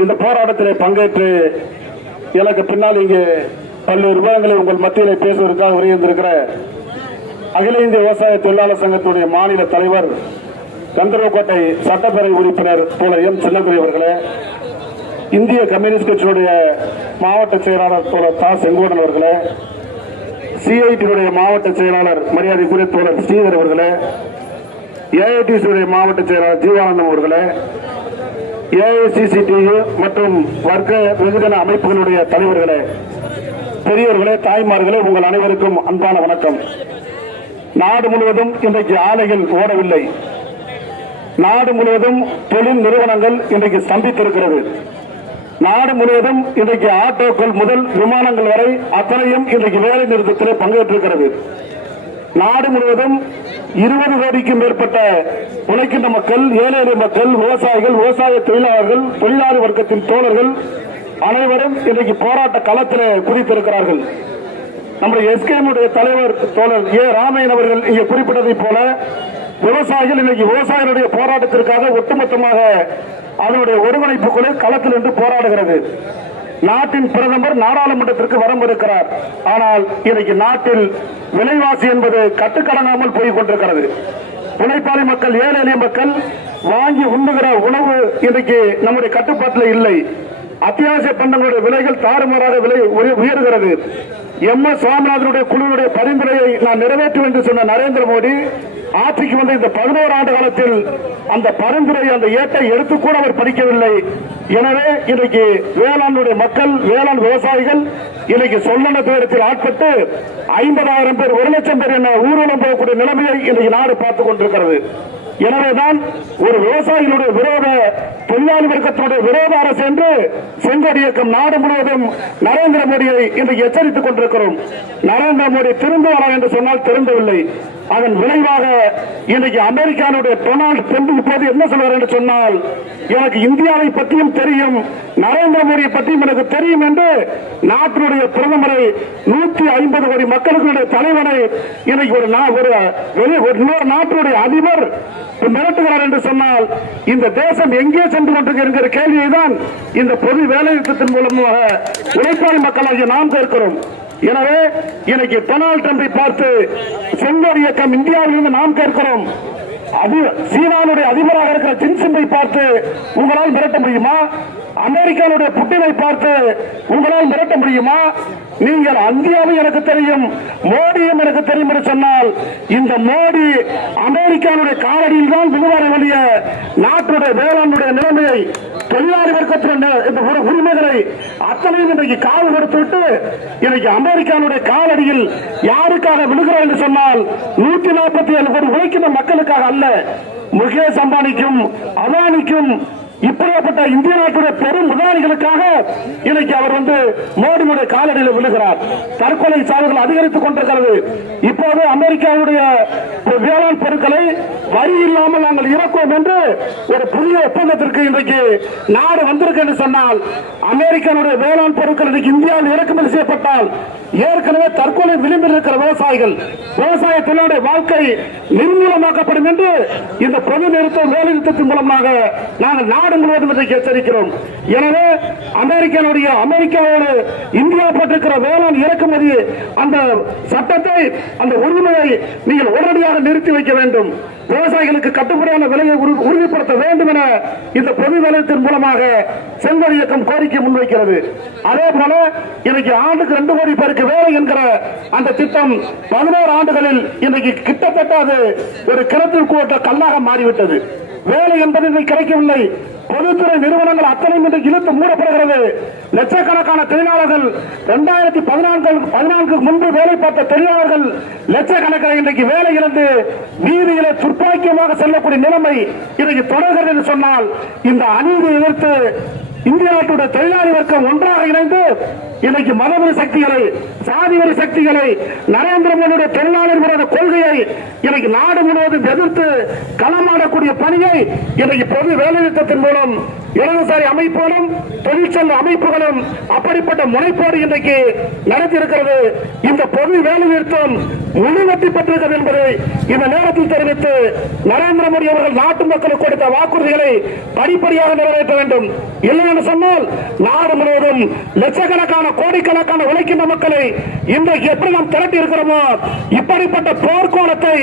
இந்த போராட்டத்திலே பங்கேற்று எனக்கு பின்னால் இங்கே பல்வேறு விவரங்களை உங்கள் மத்தியிலே பேசுவதற்காக உரையிருந்திருக்கிற அகில இந்திய விவசாய தொழிலாளர் சங்கத்துடைய மாநில தலைவர் கந்தர்வக்கோட்டை சட்டப்பேரவை உறுப்பினர் தோழர் எம் சின்னதுரை அவர்களே, இந்திய கம்யூனிஸ்ட் கட்சியினுடைய மாவட்ட செயலாளர் தோழர் தா செங்கோடன் அவர்களே, சிஐடியுடைய மாவட்ட செயலாளர் மரியாதைக்குரிய தோழர் ஸ்ரீதர் அவர்களே, ஏஐடிசியுடைய மாவட்ட செயலாளர் ஜீவானந்தம் அவர்களே, ஏஐசிசிடியு மற்றும் வர்க்க வெகுஜன அமைப்புகளுடைய தலைவர்களே, பெரியவர்களே, தாய்மார்களே, உங்கள் அனைவருக்கும் அன்பான வணக்கம். நாடு முழுவதும் இன்றைக்கு ஆலைகள் ஓடவில்லை. நாடு முழுவதும் தொழில் நிறுவனங்கள் இன்றைக்கு ஸ்தம்பித்திருக்கிறது. நாடு முழுவதும் இன்றைக்கு ஆட்டோக்கள் முதல் விமானங்கள் வரை அத்தனையும் இன்றைக்கு வேலை நிறுத்தத்தில் பங்கேற்றிருக்கிறது. நாடு முழுவதும் 20 கோடிக்கும் மேற்பட்ட உழைக்கின்ற மக்கள், ஏழை எளிய மக்கள், விவசாயிகள், விவசாய தொழிலாளர்கள், தொழிலாளர் வர்க்கத்தின் தோழர்கள் அனைவரும் இன்றைக்கு போராட்ட களத்தில் குதித்திருக்கிறார்கள். நம்முடைய எஸ்கேமுடைய தலைவர் தோழர் ஏ ராமையன் அவர்கள் இங்கே குறிப்பிட்டதை போல விவசாயிகள் இன்னைக்கு விவசாயிகளுடைய போராட்டத்திற்காக ஒட்டுமொத்தமாக அதனுடைய ஒருங்கிணைப்பு குழு களத்தில் இருந்து போராடுகிறது. நாட்டின் பிரதமர் நாடாளுமன்றத்திற்கு வரவிருக்கிறார். ஆனால் இன்னைக்கு நாட்டில் விலைவாசி என்பது கட்டுக்கடங்காமல் போய் கொண்டிருக்கிறது. உழைப்பாளி மக்கள், ஏழை எளிய மக்கள் வாங்கி உண்ணுகிற உணவு இன்றைக்கு நம்முடைய கட்டுப்பாட்டில் இல்லை. அத்தியாவசிய பண்டங்களுடைய விலைகள் தாறுமாறாக விலை உயர்கிறது. எம்.எஸ். சுவாமிநாதனுடைய குழுவுடைய பரிந்துரையை நான் நிறைவேற்றும் என்று சொன்ன நரேந்திர மோடி ஆட்சிக்கு வந்த இந்த 11 ஆண்டு காலத்தில் அந்த பரிந்துரை, அந்த ஏட்டை எடுத்துக்கூட அவர் படிக்கவில்லை. எனவே இன்றைக்கு வேளாண்மையுடைய மக்கள், வேளாண் விவசாயிகள் இன்னைக்கு சொல்லன துயரத்தில் ஆட்பட்டு 50,000 பேர், 1 லட்சம் பேர் என ஊர்வலம் போகக்கூடிய நிலைமையை இன்றைக்கு நாடு பார்த்துக் கொண்டிருக்கிறது. எனவேதான் ஒரு விவசாயிகளுடைய விரோத, தொழிலாளி வர்க்கத்தினுடைய விரோத அரசு என்று செங்கோடி இயக்கம் நாடு முழுவதும் நரேந்திர மோடியை இன்றைக்கு எச்சரித்துக் கொண்டிருக்கிறோம். நரேந்திர மோடி திருந்துவாரா என்று சொன்னால் திருந்தவில்லை. அதன் விளைவாக இன்றைக்கு அமெரிக்காவுடைய டொனால்டு ட்ரம்ப் இப்போது என்ன சொல்வார் என்று சொன்னால், எனக்கு இந்தியாவை பற்றியும் தெரியும், நரேந்திர மோடியை பற்றியும் எனக்கு தெரியும் என்று நாட்டினுடைய பிரதமரை, 150 கோடி மக்களுடைய தலைவனை இன்னைக்கு ஒரு நாட்டினுடைய அதிபர் மிரட்டுகிறார் என்று சொன்னால் இந்த தேசம் எங்கே சென்று கொண்டிருக்கிற கேள்வியை தான் இந்த பொது வேலை நிறுத்தத்தின் மூலமாக உழைப்பாளி மக்களாகிய நாம் கேட்கிறோம். எனவே இன்னைக்கு டொனால்டு ட்ரம்பை பார்த்து செங்கோல் இயக்கம் இந்தியாவிலிருந்து நாம் கேட்கிறோம். சீனாவுடைய அதிபராக இருக்கிற ஜின்பிங்கை பார்த்து உங்களால் மிரட்ட முடியுமா? அமெரிக்காவுடைய புட்டினை பார்த்து உங்களால் மிரட்ட முடியுமா? நீங்கள் இந்தியாவும் எனக்கு தெரியும், மோடியும் எனக்கு தெரியும் என்று சொன்னால் இந்த மோடி அமெரிக்காவுடைய காலடியில் தான் விழுவார வழிய நாட்டுடைய வேளாண்மையுடைய நிலைமையை, தொழிலாளி வர்க்கத்தின் உரிமைகளை அத்தனையும் இன்றைக்கு காவல் கொடுத்துவிட்டு இன்னைக்கு அமெரிக்காவுடைய காலடியில் யாருக்காக விழுகிறார் என்று சொன்னால் 147 கோடி உழைக்கின்ற மக்களுக்காக அல்ல, முகேஷ் அம்பானிக்கும் அதானிக்கும் இப்படிப்பட்ட இந்திய நாட்டுடைய பெரும் முதலாளிகளுக்காக இன்னைக்கு அவர் மோடியுடைய காலடியில் விழுகிறார். தற்கொலை சாவுகள் அதிகரித்துக் கொண்டிருக்கிறது. இப்போது அமெரிக்காவுடைய வேளாண் பொருட்களை வரி இல்லாமல் நாங்கள் இறக்குவோம் என்று ஒரு புதிய ஒப்பந்தத்திற்கு இன்றைக்கு நாடு வந்திருக்கு என்று சொன்னால், அமெரிக்காவுடைய வேளாண் பொருட்கள் இன்றைக்கு இந்தியாவில் இறக்குமதி செய்யப்பட்டால் ஏற்கனவே தற்கொலை விளிம்பில் இருக்கிற விவசாயிகள், விவசாய தொழிலாளருடைய வாழ்க்கை நிர்மூலமாக்கப்படும் என்று இந்த பொது நிறுத்த வேலை நிறுத்தத்தின் மூலமாக நாங்கள் நாடு முழுவதும் இன்றைக்கு எச்சரிக்கிறோம். எனவே அமெரிக்காவோடு இந்தியா போட்டிருக்கிற வேளாண் இறக்குமதி அந்த சட்டத்தை, அந்த உரிமையை நீங்கள் உடனடியாக நிறுத்தி வைக்க வேண்டும். விவசாயிகளுக்கு கட்டுப்படியான விலையை உறுதிப்படுத்த வேண்டும் என இந்த பொது வேலைத்தின் மூலமாக செங்கோல் இயக்கம் கோரிக்கை முன்வைக்கிறது. அதே போல இன்னைக்கு ஆண்டுக்கு 2 கோடி பேருக்கு வேலை என்கிற அந்த திட்டம் 11 ஆண்டுகளில் இன்னைக்கு கிட்டத்தட்ட அது ஒரு கிணத்தில் கூட்ட கல்லாக மாறிவிட்டது. வேலை என்பது இன்னைக்கு கிடைக்கவில்லை. பொதுத்துறை நிறுவனங்கள் அத்தனையும் இன்றைக்கு இழுத்து மூடப்படுகிறது. லட்சக்கணக்கான தொழிலாளர்கள் 2014 முன்பு வேலை பார்த்த தொழிலாளர்கள் லட்சக்கணக்கான இன்றைக்கு வேலை இழந்து வீதியிலே துப்பாக்கியமாக செல்லக்கூடிய நிலைமை இன்றைக்கு தொடர்கிறது என்று சொன்னால், இந்த அநீதியை எதிர்த்து இந்திய நாட்டுடைய தொழிலாளி வர்க்கம் ஒன்றாக இணைந்து இன்னைக்கு மதவெறி சக்திகளை, சாதிவெறி சக்திகளை, நரேந்திர மோடியுடைய தொழிலாளர் விரோத கொள்கையை இன்னைக்கு நாடு முழுவதும் எதிர்த்து களமாடக்கூடிய பணியை இன்னைக்கு பொது வேலைநிறுத்தத்தின் மூலம் இடதுசாரி அமைப்புகளும் தொழிற்சங்க அமைப்புகளும் அப்படிப்பட்ட முனைப்போடு இன்றைக்கு நடத்தியிருக்கிறது. இந்த பொது வேலைநிறுத்தம் முழுவெற்றி பெற்றிருக்கிறது என்பதை இந்த நேரத்தில் தெரிவித்து, நரேந்திர மோடி அவர்கள் நாட்டு மக்களுக்கு கொடுத்த வாக்குறுதிகளை படிப்படியாக நிறைவேற்ற வேண்டும். இல்லை என்று சொன்னால் நாடு முழுவதும் லட்சக்கணக்கான கோடிக்கணக்கான உழைக்கின்ற மக்களை இன்றைக்கு எப்படி நாம் திரட்டி இருக்கிறோமோ இப்படிப்பட்ட போர்க்கோணத்தை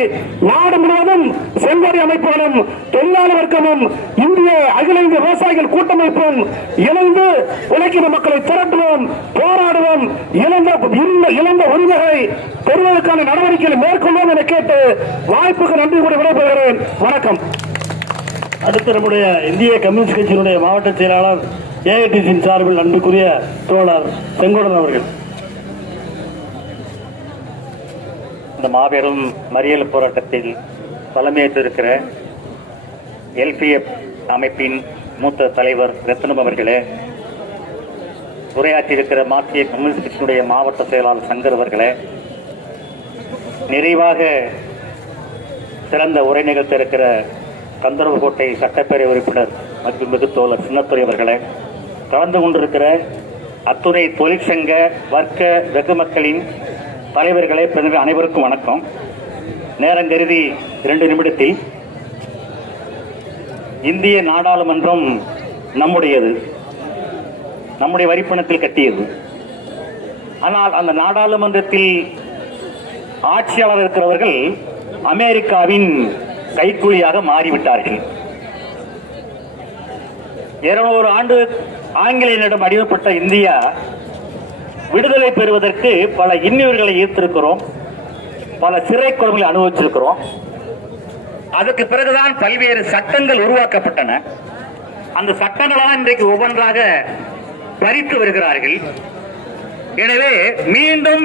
நாடு முழுவதும் செங்கோடி அமைப்புகளும் தொழிலாளர் வர்க்கமும் இந்திய அகில இந்திய விவசாயிகள் கூட்டமைப்பும் இணைந்து உழைக்கின்ற மக்களை திரட்டுவோம், போராடுவோம், இழந்த உரிமைகளை பெறுவதற்கான நடவடிக்கைகளை மேற்கொள்வோம் என கேட்டு வாய்ப்புக்கு நன்றி கூறி விடைபெறுகிறேன். வணக்கம். அடுத்து நம்முடைய இந்திய கம்யூனிஸ்ட் கட்சியினுடைய மாவட்ட செயலாளர் ஏஐடிசியின் சார்பில் அன்புக்குரிய தோழர் செங்கோடன் அவர்கள். இந்த மாபெரும் மறியல் போராட்டத்தில் தலைமையேற்றிருக்கிற எல்பிஎஃப் அமைப்பின் மூத்த தலைவர் ரத்னம் அவர்களே, உரையாற்றியிருக்கிற மார்க்சிய கம்யூனிஸ்ட் கட்சியினுடைய மாவட்ட செயலாளர் சங்கர் அவர்களே, நிறைவாக சிறந்த உரை நிகழ்த்திருக்கிற கந்தரவகோட்டை சட்டப்பேரவை உறுப்பினர் மதிப்புமிகு தோழர் சின்னத்துறை அவர்களே, கலந்து கொண்டிருக்கிற அத்துறை தொழிற்சங்க வர்க்க வெகு மக்களின் தலைவர்களே, பிரதிநிதிகள் அனைவருக்கும் வணக்கம். நேரம் கருதி 2 நிமிடத்தில், இந்திய நாடாளுமன்றம் நம்முடையது, நம்முடைய வரிப்பணத்தில் கட்டியது. ஆனால் அந்த நாடாளுமன்றத்தில் ஆட்சியாளர் இருக்கிறவர்கள் அமெரிக்காவின் கைக்கூலியாக மாறிவிட்டார்கள். 200 ஆண்டு ஆங்கிலேயரிடம் அடிமைப்பட்ட இந்தியா விடுதலை பெறுவதற்கு பல இன்னுயிர்களை ஈர்த்திருக்கிறோம், பல சிறை கொடுமைகளை அனுபவிச்சிருக்கிறோம். அதற்கு பிறகுதான் பல்வேறு சட்டங்கள் உருவாக்கப்பட்டன. அந்த சட்டங்களால் இன்றைக்கு ஒவ்வொன்றாக பறித்து வருகிறார்கள். எனவே மீண்டும்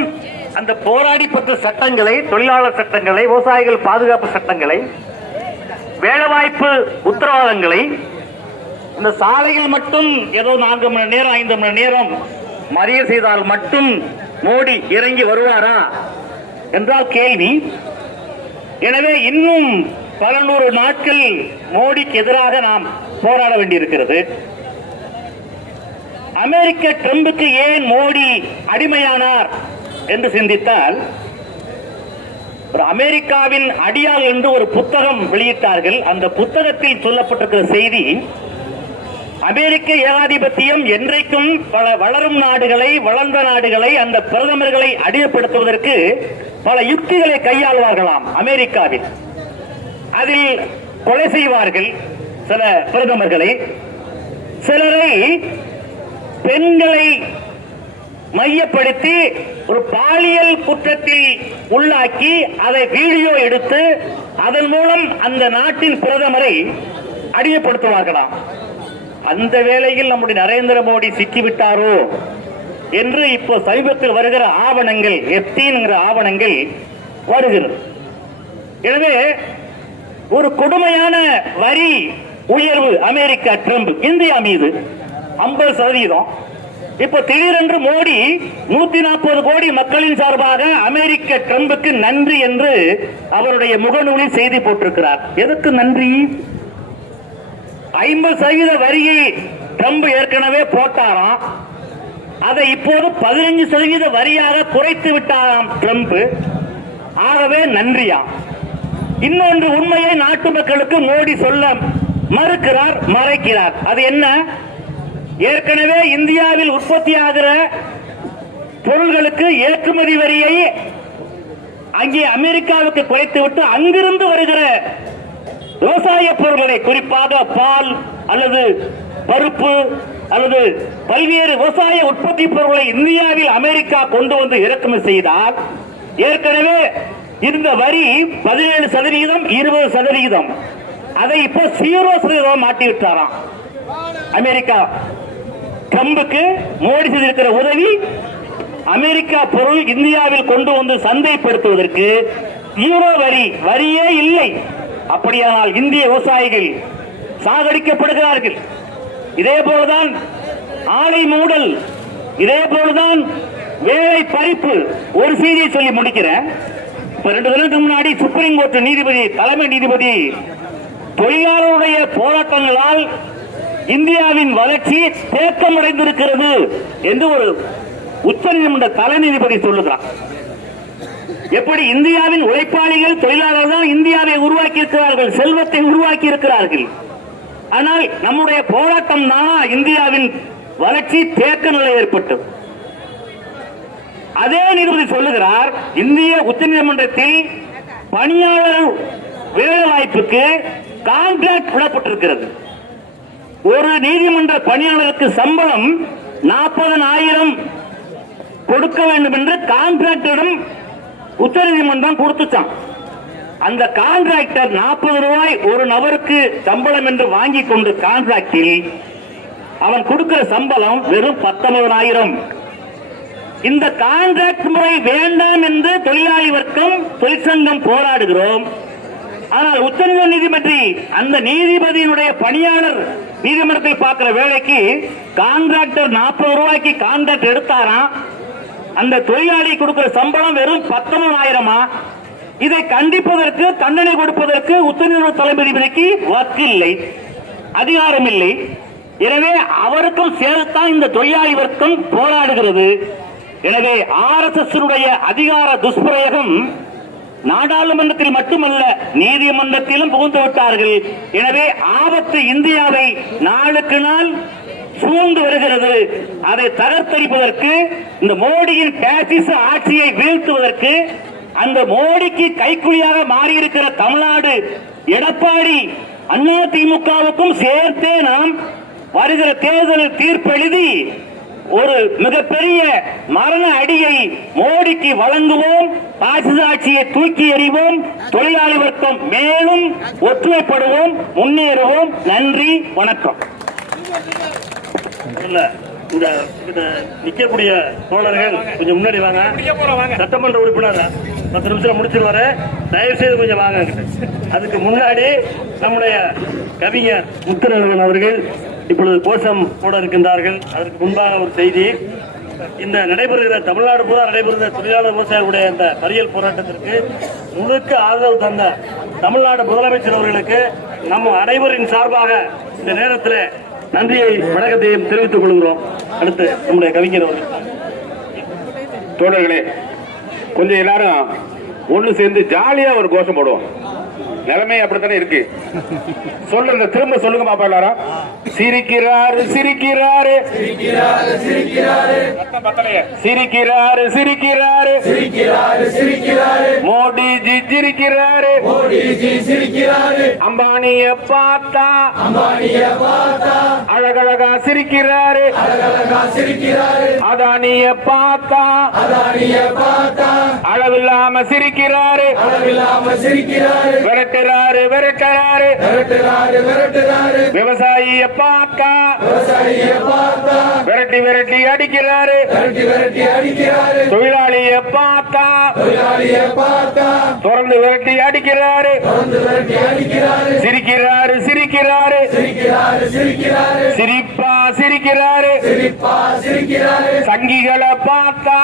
அந்த போராடி பெற்ற சட்டங்களை, தொழிலாளர் சட்டங்களை, விவசாயிகள் பாதுகாப்பு சட்டங்களை, வேலைவாய்ப்பு உத்தரவாதங்களை, இந்த சாலைகள் மட்டும் ஏதோ 4 மணி நேரம் 5 மணி நேரம் மறியல் செய்தால் மட்டும் மோடி இறங்கி வருவாரா என்றால் கேள்வி. எனவே இன்னும் பல 100 நாட்கள் மோடிக்கு எதிராக நாம் போராட வேண்டியிருக்கிறது. அமெரிக்க ட்ரம்புக்கு ஏன் மோடி அடிமையானார் என்று சிந்தித்தால், ஒரு அமெரிக்காவின் அடியாள் என்று ஒரு புத்தகம் வெளியிட்டார்கள். அந்த புத்தகத்தில் சொல்லப்பட்டிருக்கிற செய்தி, அமெரிக்க ஏகாதிபத்தியம் என்றைக்கும் பல வளரும் நாடுகளை, வளர்ந்த நாடுகளை, அந்த பிரதமர்களை அடிமைப்படுத்துவதற்கு பல யுக்திகளை கையாளுவார்களாம் அமெரிக்காவில். அதில் கொலை செய்வார்கள் சில பிரதமர்களை, சிலரை பெண்களை மையப்படுத்தி ஒரு பாலியல் குற்றத்தில் உள்ளாக்கி அதை வீடியோ எடுத்து அதன் மூலம் அந்த நாட்டின் பிரதமரை அடிமைப்படுத்துவார்களாம். அந்த வேளையில் நம்முடைய நரேந்திர மோடி சிக்கிவிட்டாரோ என்று இப்போ சமீபத்தில் வருகிற ஆவணங்கள், எப்டீன்ங்கிற ஆவணங்கள் வருகிறது. எனவே ஒரு கொடுமையான வரி உயர்வு அமெரிக்கா ட்ரம்ப் இந்தியா மீது 50%. இப்ப திடீரென்று மோடி 140 கோடி மக்களின் சார்பாக அமெரிக்க ட்ரம்புக்கு நன்றி என்று அவருடைய முகநூலில் செய்தி போட்டிருக்கிறார். எதற்கு நன்றி? 50% வரியை ட்ரம்ப் ஏற்கனவே போட்டாராம். அதை இப்போது 15% வரியாக குறைத்து விட்டாராம் ட்ரம்ப். ஆகவே நன்றியா? இன்னொன்று உண்மையை நாட்டு மக்களுக்கு மோடி சொல்ல மறுக்கிறார், மறைக்கிறார். அது என்ன? ஏற்கனவே இந்தியாவில் உற்பத்தியாகிற பொருள்களுக்கு ஏற்றுமதி வரியை அங்கே அமெரிக்காவுக்கு குறைத்துவிட்டு அங்கிருந்து வருகிற விவசாய பொருட்களை, குறிப்பாக பால் அல்லது பருப்பு அல்லது பல்வேறு விவசாய உற்பத்தி பொருட்களை இந்தியாவில் அமெரிக்கா கொண்டு வந்து இறக்குமதி செய்தால் ஏற்கனவே இருந்த வரி 17%, 20%. அதை இப்போ 0% மாட்டிவிட்டாராம் அமெரிக்கா. ட்ரம்புக்கு மோடி செய்திருக்கிற உதவி, அமெரிக்கா பொருள் இந்தியாவில் கொண்டு வந்து சந்தைப்படுத்துவதற்கு 0 வரியே இல்லை. அப்படியானால் இந்திய விவசாயிகள் சாகடிக்கப்படுகிறார்கள். இதே போலதான் ஆலை மூடல், இதே போலதான் வேலை பறிப்பு. ஒரு செய்தியை சொல்லி முடிக்கிறேன். 2 தினத்துக்கு முன்னாடி சுப்ரீம் கோர்ட் நீதிபதி, தலைமை நீதிபதி, தொழிலாளருடைய போராட்டங்களால் இந்தியாவின் வளர்ச்சி தேக்கமடைந்திருக்கிறது என்று ஒரு உச்சநீதிமன்ற தலை நீதிபதி சொல்லுகிறார். எப்படி இந்தியாவின் உழைப்பாளிகள், தொழிலாளர்கள் தான் இந்தியாவை உருவாக்கி இருக்கிறார்கள், செல்வத்தை உருவாக்கி இருக்கிறார்கள். ஆனால் நம்முடைய போராட்டம் தான் இந்தியாவின் வளர்ச்சி தேக்க நிலை ஏற்பட்டது. அதே நீதிபதி சொல்லுகிறார், இந்திய உச்சநீதிமன்றத்தில் பணியாளர் வேலை வாய்ப்புக்கு கான்ட்ராக்ட் விடப்பட்டிருக்கிறது. ஒரு நீதிமன்ற பணியாளருக்கு சம்பளம் 40,000 கொடுக்க வேண்டும் என்று கான்ட்ராக்டரிடம் உச்சநீதிமன்றம் கொடுத்துச்சான். அந்த கான்ட்ராக்டர் 40 ரூபாய் ஒரு நபருக்கு சம்பளம் என்று வாங்கி கொண்டு கான்ட்ராக்டில் அவன் கொடுக்கிற சம்பளம் வெறும் 19,000. இந்த கான்ட்ராக்ட் முறை வேண்டாம் என்று தொழிலாளி வர்க்கம், தொழிற்சங்கம் போராடுகிறோம். ஆனால் உச்சநீதிமன்ற நீதிபதி அந்த நீதிபதியினுடைய பணியாளர் நீதிமன்றத்தில் பார்க்கிற வேலைக்கு கான்ட்ராக்டர் 40 ரூபாய்க்கு கான்ட்ராக்ட் எடுத்தாராம். அந்த தொழிலாளி கொடுக்கிற சம்பளம் வெறும் 19,000. இதை கண்டிப்பதற்கு, தண்டனை கொடுப்பதற்கு உச்சநீதிமன்ற தலைமை நீதிபதிக்கு வக்கு இல்லை, அதிகாரம் இல்லை. எனவே அவருக்கும் சேர்த்தான் இந்த தொழிலாளி வர்க்கம் போராடுகிறது. எனவே RSS அதிகார துஷ்பிரயோகம் நாடாளுமன்றத்தில் மட்டுமல்ல, நீதிமன்றத்திலும் புகுந்து விட்டார்கள். எனவே ஆபத்து இந்தியாவை நாளுக்கு நாள் சூழ்ந்து வருகிறது. அதை தகர்த்தெறிப்பதற்கு, இந்த மோடியின் பாசிச ஆட்சியை வீழ்த்துவதற்கு, அந்த மோடிக்கு கைக்குலியாக மாறியிருக்கிற தமிழ்நாடு எடப்பாடி அதிமுகவுக்கும் சேர்த்தே நாம் வருகிற தேர்தலில் தீர்ப்பெழுதி ஒரு மிகப்பெரிய மரண அடியை மோடிக்கு வழங்குவோம். பாசிச ஆட்சியை தூக்கி எறிவோம். தொழிலாளி வர்க்கம் மேலும் ஒற்றுமைப்படுவோம், முன்னேறுவோம். நன்றி, வணக்கம். இந்த நிக்கக்கூடிய தோழர்கள் கொஞ்சம் முன்னாடி வாங்க. சட்டமன்ற உறுப்பினர் 10 நிமிஷம் முடிச்சிருவாரு. தயவு செய்து கொஞ்சம் வாங்க. அதுக்கு முன்னாடி நம்முடைய கவிஞர் முத்துரன் அவர்கள் இப்பொழுது கோஷம் கூட இருக்கின்றார்கள். அதற்கு முன்பாக ஒரு செய்தி. இந்த நடைபெறுகிற தமிழ்நாடு பூரா நடைபெறுகிற தொழிலாளர் விவசாயிகளுடைய இந்த மறியல் போராட்டத்திற்கு முழுக்க ஆதரவு தந்த தமிழ்நாடு முதலமைச்சர் அவர்களுக்கு நம்ம அனைவரின் சார்பாக இந்த நேரத்தில் நன்றியை, வணக்கத்தையும் தெரிவித்துக் கொள்கிறோம். அடுத்து நம்முடைய கவிஞர் அவர்கள். தோழர்களே, கொஞ்சம் எல்லாரும் ஒன்று சேர்ந்து ஜாலியா ஒரு கோஷம் போடுவோம். நிலைமை அப்படித்தானே இருக்கு. சொல்லுங்க, திரும்ப சொல்லுங்க பாப்பா எல்லாரும். சிரிக்கிறாரு சிரிக்கிறாரு சிரிக்கிறாரு சிரிக்கிறாரு மோடிஜி சிரிக்கிறாரு அம்பானிய பார்த்தா அழகழகா சிரிக்கிறாரு அதானிய பார்த்தா அளவில்லாம சிரிக்கிறாரு விரட்டுறாரு விவசாயிய பார்த்தா விரட்டி விரட்டி அடிக்கிறாரு தொழிலாளிய பார்த்தா தொடர்ந்து விரட்டி அடிக்கிறாரு சிரிக்கிறாரு சிரிப்பா சிரிக்கிறாரு சங்கிகளை பார்த்தா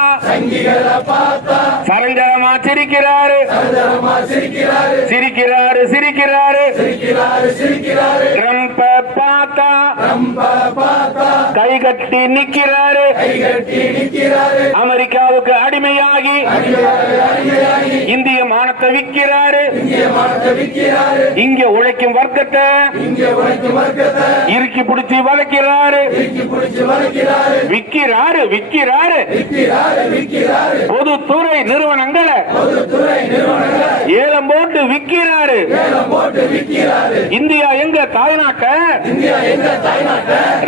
சரஞ்சரமா சிரிக்கிறாரு ட்ரம்ப பார்த்தா கை கட்டி நிக்கிறாரு அமெரிக்காவுக்கு அடிமையாகி இந்திய மானத்தை விற்கிறாரு இங்க உழைக்கும் வர்க்கத்தை இறுக்கி பிடிச்சி வளைக்கிறாரு விக்கிறாரு பொதுத்துறை நிறுவனங்களை ஏலம் போட்டு விக்கிறாரு இந்தியா எங்க தாய்நாட்ட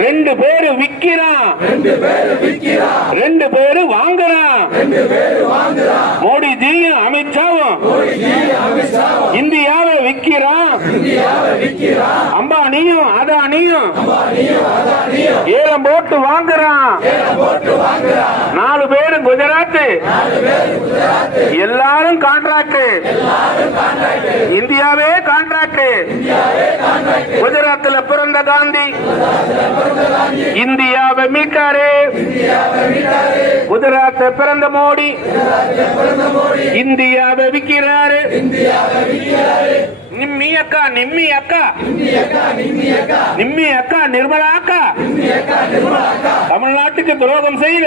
2 பேரு விக்கிறான் 2 பேரு வாங்குறான் மோடிஜியும் அமித்ஷாவும் இந்தியாவை விக்கிறான் அம்பானியும் அதானியும் ஏலம் போட்டு வாங்குறான் 4 பேரும் குஜராத் எல்லாரும் கான்ட்ராக்ட் இந்தியாவே கான்ட்ராக்ட் குஜராத்தில் பிறந்த காந்தி இந்தியாவை மீட்டாரு குஜராத் பிறந்த மோடி இந்தியாவை விற்கிறாரு நிம்மி அக்கா நிர்மலா அக்கா தமிழ்நாட்டுக்கு துரோகம் செய்த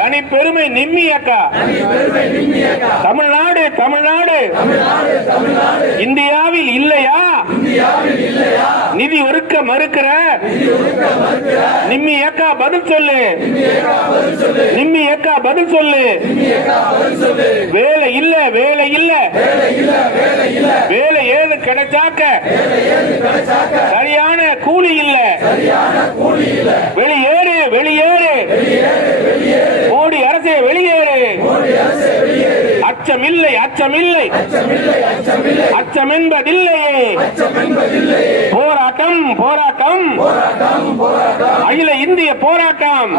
தனி பெருமை நிம்மி அக்கா தமிழ்நாடு இந்தியாவில் இல்லையா நிதி ஒதுக்க மறுக்கிற நிம்மி அக்கா பதில் சொல்லு வேலை இல்ல வேலை ஏது கிடைச்சாக்க சரியான கூலி இல்ல வெளியேறு மோடி அரசே வெளியேறு அச்சமில்லை அச்சம் என்பதில்லையே போராட்டம் அகில இந்திய போராட்டம்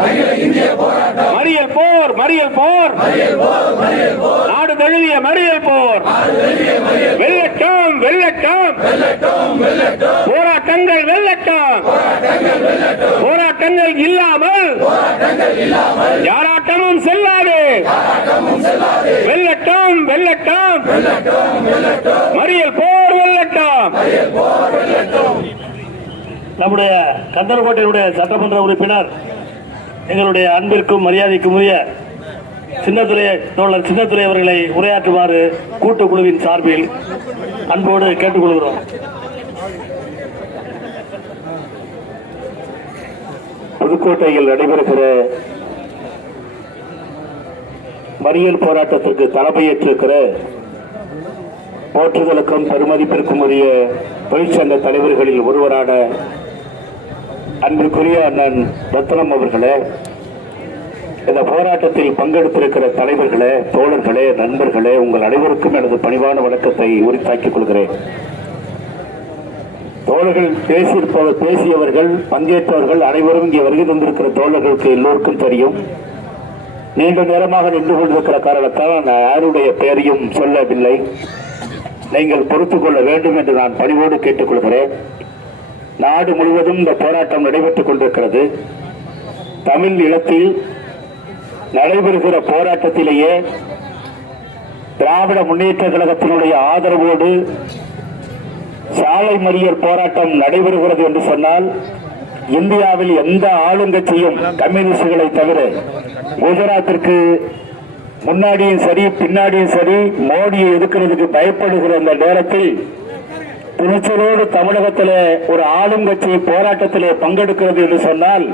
மறியல் போர் நாடு தழுவிய மறியல் போர் வெள்ளட்டம் போராட்டங்கள் வெள்ளட்டம் போராட்டங்கள் இல்லாமல் யாராட்டமும் செல்லாது வெள்ளட்டம் மறியல் போர் வெள்ளட்டம். நம்முடைய கந்தர்கோட்டையுடைய சட்டமன்ற உறுப்பினர் எங்களுடைய அன்பிற்கும் மரியாதைக்கும் உரிய தோழர் சின்னத்துரை அவர்களை உரையாற்றுமாறு கூட்டுக்குழுவின் சார்பில் அன்போடு கேட்டுக்கொள்கிறோம். புதுக்கோட்டையில் நடைபெறுகிற மறியல் போராட்டத்திற்கு தலைமையேற்றிருக்கிற போற்றுதலுக்கும் பெருமதிப்பிற்கும் உரிய தொழிற்சங்க தலைவர்களில் ஒருவரான அன்பிற்குரிய அண்ணன் ரத்னம் அவர்களே, இந்த போராட்டத்தில் பங்கெடுத்திருக்கிற தலைவர்களே, தோழர்களே, நண்பர்களே, உங்கள் அனைவருக்கும் எனது பணிவான வணக்கத்தை உரித்தாக்கிக் கொள்கிறேன். தோழர்கள் பேசியவர்கள், பங்கேற்றவர்கள் அனைவரும் இங்கே வருகை தந்திருக்கிற தோழர்களுக்கு எல்லோருக்கும் தெரியும். நீண்ட நேரமாக நின்று கொண்டிருக்கிற காரணத்தால் நான் யாருடைய பெயரையும் சொல்லவில்லை. நீங்கள் பொறுத்துக் கொள்ள வேண்டும் என்று நான் பணிவோடு கேட்டுக்கொள்கிறேன். நாடு முழுவதும் இந்த போராட்டம் நடைபெற்றுக் கொண்டிருக்கிறது. தமிழ் நிலத்தில் நடைபெறுகிற போராட்டத்திலேயே திராவிட முன்னேற்ற கழகத்தினுடைய ஆதரவோடு சாலை மறியல் போராட்டம் நடைபெறுகிறது என்று சொன்னால், இந்தியாவில் எந்த ஆளுங்கட்சியும் கம்யூனிஸ்டுகளை தவிர குஜராத்திற்கு முன்னாடியும் சரி பின்னாடியும் சரி மோடியை எதிர்க்கிறதுக்கு பயப்படுகிற அந்த நேரத்தில் துணிச்சலோடு தமிழகத்தில் ஒரு ஆளும் கட்சி போராட்டத்திலே பங்கெடுக்கிறது என்று சொன்னால்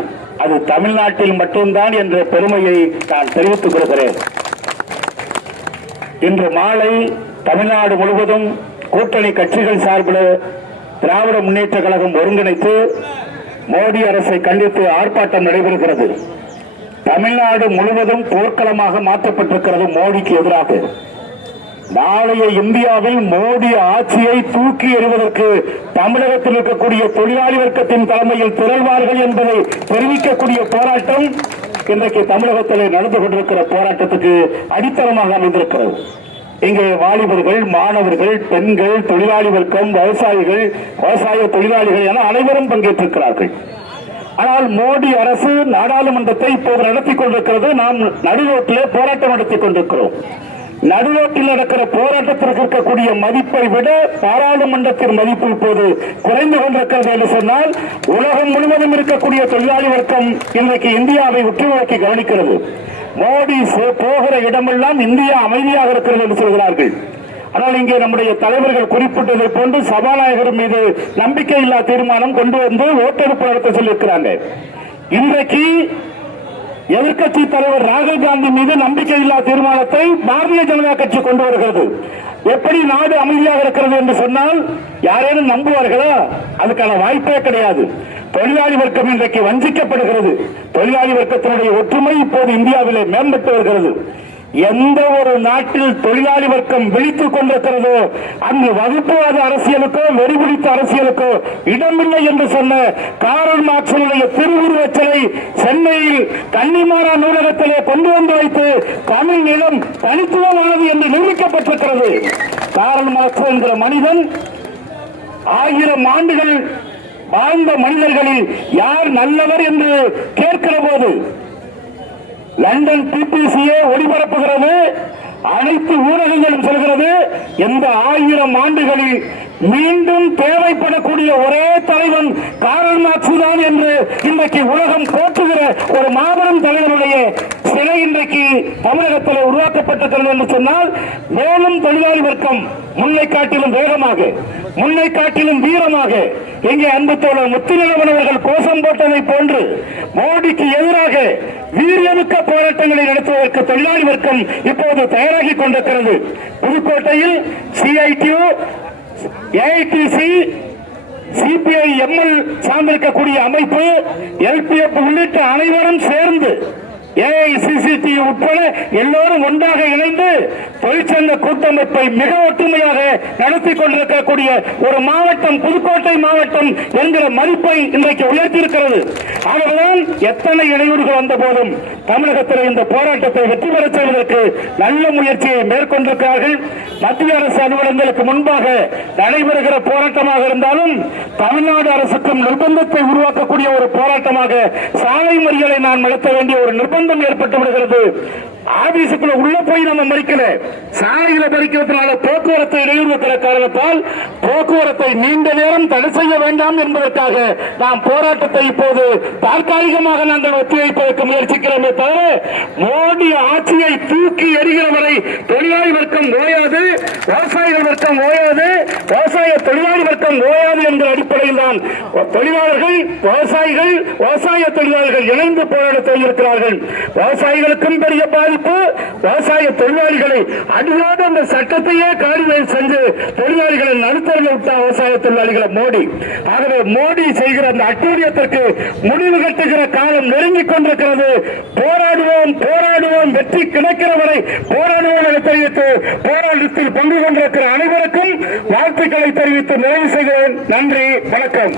அது தமிழ்நாட்டில் மட்டும்தான் என்ற பெருமையை நான் தெரிவித்துக் கொள்கிறேன். இன்று மாலை தமிழ்நாடு முழுவதும் கூட்டணி கட்சிகள் சார்பில் திராவிட முன்னேற்ற கழகம் ஒருங்கிணைத்து மோடி அரசை கண்டித்து ஆர்ப்பாட்டம் நடைபெறுகிறது. தமிழ்நாடு முழுவதும் போர்க்களமாக மாற்றப்பட்டிருக்கிறது மோடிக்கு எதிராக. நாளைய இந்தியாவில் மோடி ஆட்சியை தூக்கி எறிவதற்கு தமிழகத்தில் இருக்கக்கூடிய தொழிலாளி வர்க்கத்தின் தலைமையில் திரள்வார்கள் என்பதை தெரிவிக்கக்கூடிய போராட்டம் இன்றைக்கு தமிழகத்தில் நடந்து கொண்டிருக்கிற போராட்டத்துக்கு அடித்தளமாக அமைந்திருக்கிறது. இங்கே வாலிபர்கள், மாணவர்கள், பெண்கள், தொழிலாளி வர்க்கம், விவசாயிகள், விவசாய தொழிலாளிகள் என அனைவரும் பங்கேற்றிருக்கிறார்கள். ஆனால் மோடி அரசு நாடாளுமன்றத்தை இப்போது நடத்திக் கொண்டிருக்கிறது. நாம் நடுரோட்டிலே போராட்டம் நடத்திக் கொண்டிருக்கிறோம். நடுரோட்டில் நடக்கிற போராட்டத்திற்கு இருக்கக்கூடிய மதிப்பை விட பாராளுமன்றத்தின் மதிப்பு இப்போது குறைந்து கொண்டிருக்கிறது என்று சொன்னால் உலகம் முழுவதும் இருக்கக்கூடிய தொழிலாளி வர்க்கம் இன்றைக்கு இந்தியாவை உற்று நோக்கி கவனிக்கிறது. மோடி போகிற இடமெல்லாம் இந்தியா அமைதியாக இருக்கிறது என்று சொல்கிறார்கள். ஆனால் இங்கே நம்முடைய தலைவர்கள் குறிப்பிட்டதை போன்று சபாநாயகர் மீது நம்பிக்கையில்லா தீர்மானம் கொண்டு வந்து ஓட்டெடுப்பு நடத்த சொல்லியிருக்கிறாங்க. இன்றைக்கு எதிர்கட்சி தலைவர் ராகுல் காந்தி மீது நம்பிக்கையில்லா தீர்மானத்தை பாரதிய ஜனதா கட்சி கொண்டு வருகிறது. எப்படி நாடு அமைதியாக இருக்கிறது என்று சொன்னால் யாரேனும் நம்புவார்களா? அதுக்கான வாய்ப்பே கிடையாது. தொழிலாளி வர்க்கம் இன்றைக்கு வஞ்சிக்கப்படுகிறது. தொழிலாளி வர்க்கத்தினுடைய ஒற்றுமை இப்போது இந்தியாவிலே மேம்பட்டு வருகிறது. எந்த ஒரு நாட்டில் தொழிலாளி வர்க்கம் விழித்துக் கொண்டிருக்கிறதோ அந்த வகுப்புவாத அரசியலுக்கோ வெறிபிடித்த அரசியலுக்கோ இடமில்லை என்று சொன்ன காரல் மார்க்சினுடைய திருவுருவச் சிலை சென்னையில் கன்னிமாரா நூலகத்திலே கொண்டு வந்து வைத்து தமிழ் நிலம் தனித்துவமானது என்று நிரூபிக்கப்பட்டிருக்கிறது. காரல் மார்க்ஸ் என்கிற மனிதன் 1000 ஆண்டுகள் வாழ்ந்த மனிதர்களில் யார் நல்லவர் என்று கேட்கிற போது லண்டன் பிபிசியை ஒளிபரப்புகிறது, அனைத்து ஊடகங்களும் சொல்கிறது, எந்த 1000 ஆண்டுகளில் மீண்டும் தேவைப்படக்கூடிய ஒரே தலைவன் காரல் மார்க்ஸ் தான் என்று இன்றைக்கு உலகம் போற்றுகிற ஒரு மாபெரும் தலைவனுடைய சிலை இன்றைக்கு தமிழகத்தில் உருவாக்கப்பட்டிருக்கிறது என்று சொன்னால் மேலும் தொழிலாளி வர்க்கம் முன்னை காட்டிலும் வேகமாக, முன்னை காட்டிலும் வீரமாக இங்கே அன்பு தோழர் முத்துநிலவன் அவர்கள் கோஷம் போட்டதை போன்று மோடிக்கு எதிராக வீரியமிக்க போராட்டங்களை நடத்துவதற்கு தொழிலாளி வர்க்கம் இப்போது தயாராகி கொண்டிருக்கிறது. புதுக்கோட்டையில் சிஐடியு, ஏஐடிசி, சிபிஐ, எம்எல் சார்ந்திருக்கக்கூடிய அமைப்பு, எல்பிஎஃப் உள்ளிட்ட அனைவரும் சேர்ந்து ஏஐசிசிடி உட்பட எல்லோரும் ஒன்றாக இணைந்து தொழிற்சங்க கூட்டமைப்பை மிக ஒற்றுமையாக நடத்தி கொண்டிருக்கக்கூடிய ஒரு மாவட்டம் புதுக்கோட்டை மாவட்டம் என்கிற மதிப்பை இன்றைக்கு உயர்த்தியிருக்கிறது. ஆகவேதான் எத்தனை இடையூறுகள் வந்த போதும் தமிழகத்தில் இந்த போராட்டத்தை வெற்றி பெற செய்வதற்கு நல்ல முயற்சியை மேற்கொண்டிருக்கிறார்கள். மத்திய அரசு அலுவலகங்களுக்கு முன்பாக நடைபெறுகிற போராட்டமாக இருந்தாலும் தமிழ்நாடு அரசுக்கும் நிர்பந்தத்தை உருவாக்கக்கூடிய ஒரு போராட்டமாக சாலை மறியலை நான் நடத்த வேண்டிய ஒரு நிர்பந்தம் ஏற்பட்டு விடுகிறது. ஆபீஸுக்குள்ள உள்ள போய் நம்ம மறிக்கல, சாலையில மறிக்கிறதுனால போக்குவரத்து இடையூறு இருக்கிற காரணத்தால் போக்குவரத்தை நீண்ட நேரம் தடை செய்ய வேண்டாம் என்பதற்காக நாம் போராட்டத்தை இப்போது தற்காலிகமாக நாங்கள் ஒத்திவைப்பதற்கு முயற்சிக்கிறோமே தவிர மோடி ஆட்சியை தூக்கி எறிகிற வரை தொழிலாளி வர்க்கம் ஓயாது, விவசாயிகள் வர்க்கம் ஓயாது, விவசாய தொழிலாளி வர்க்கம் ஓயாது என்ற அடிப்படையில் தான் தொழிலாளர்கள், விவசாயிகள், விவசாய தொழிலாளர்கள் இணைந்து போராட செய்திருக்கிறார்கள். விவசாயிகளுக்கும் பெரிய பாதிப்பு, விவசாய தொழிலாளிகளை அடியோடு அந்த சட்டத்தையே காரியம் செஞ்சு தொழிலாளிகளை நடுத்தரில் விட்ட விவசாய தொழிலாளிகளை மோடி. ஆகவே மோடி செய்கிற அந்த அட்டூழியத்திற்கு முடிவு கட்டுகிற காலம் நெருங்கிக் கொண்டிருக்கிறது. போராடுவோம், போராடுவோம், வெற்றி கிடைக்கிற வரை போராடுவோம் என தெரிவித்து போராட்டத்தில் பங்கு கொண்டிருக்கிற அனைவருக்கும் வாழ்த்துக்களை தெரிவித்து நிறைவு செய்கிறேன். நன்றி, வணக்கம்.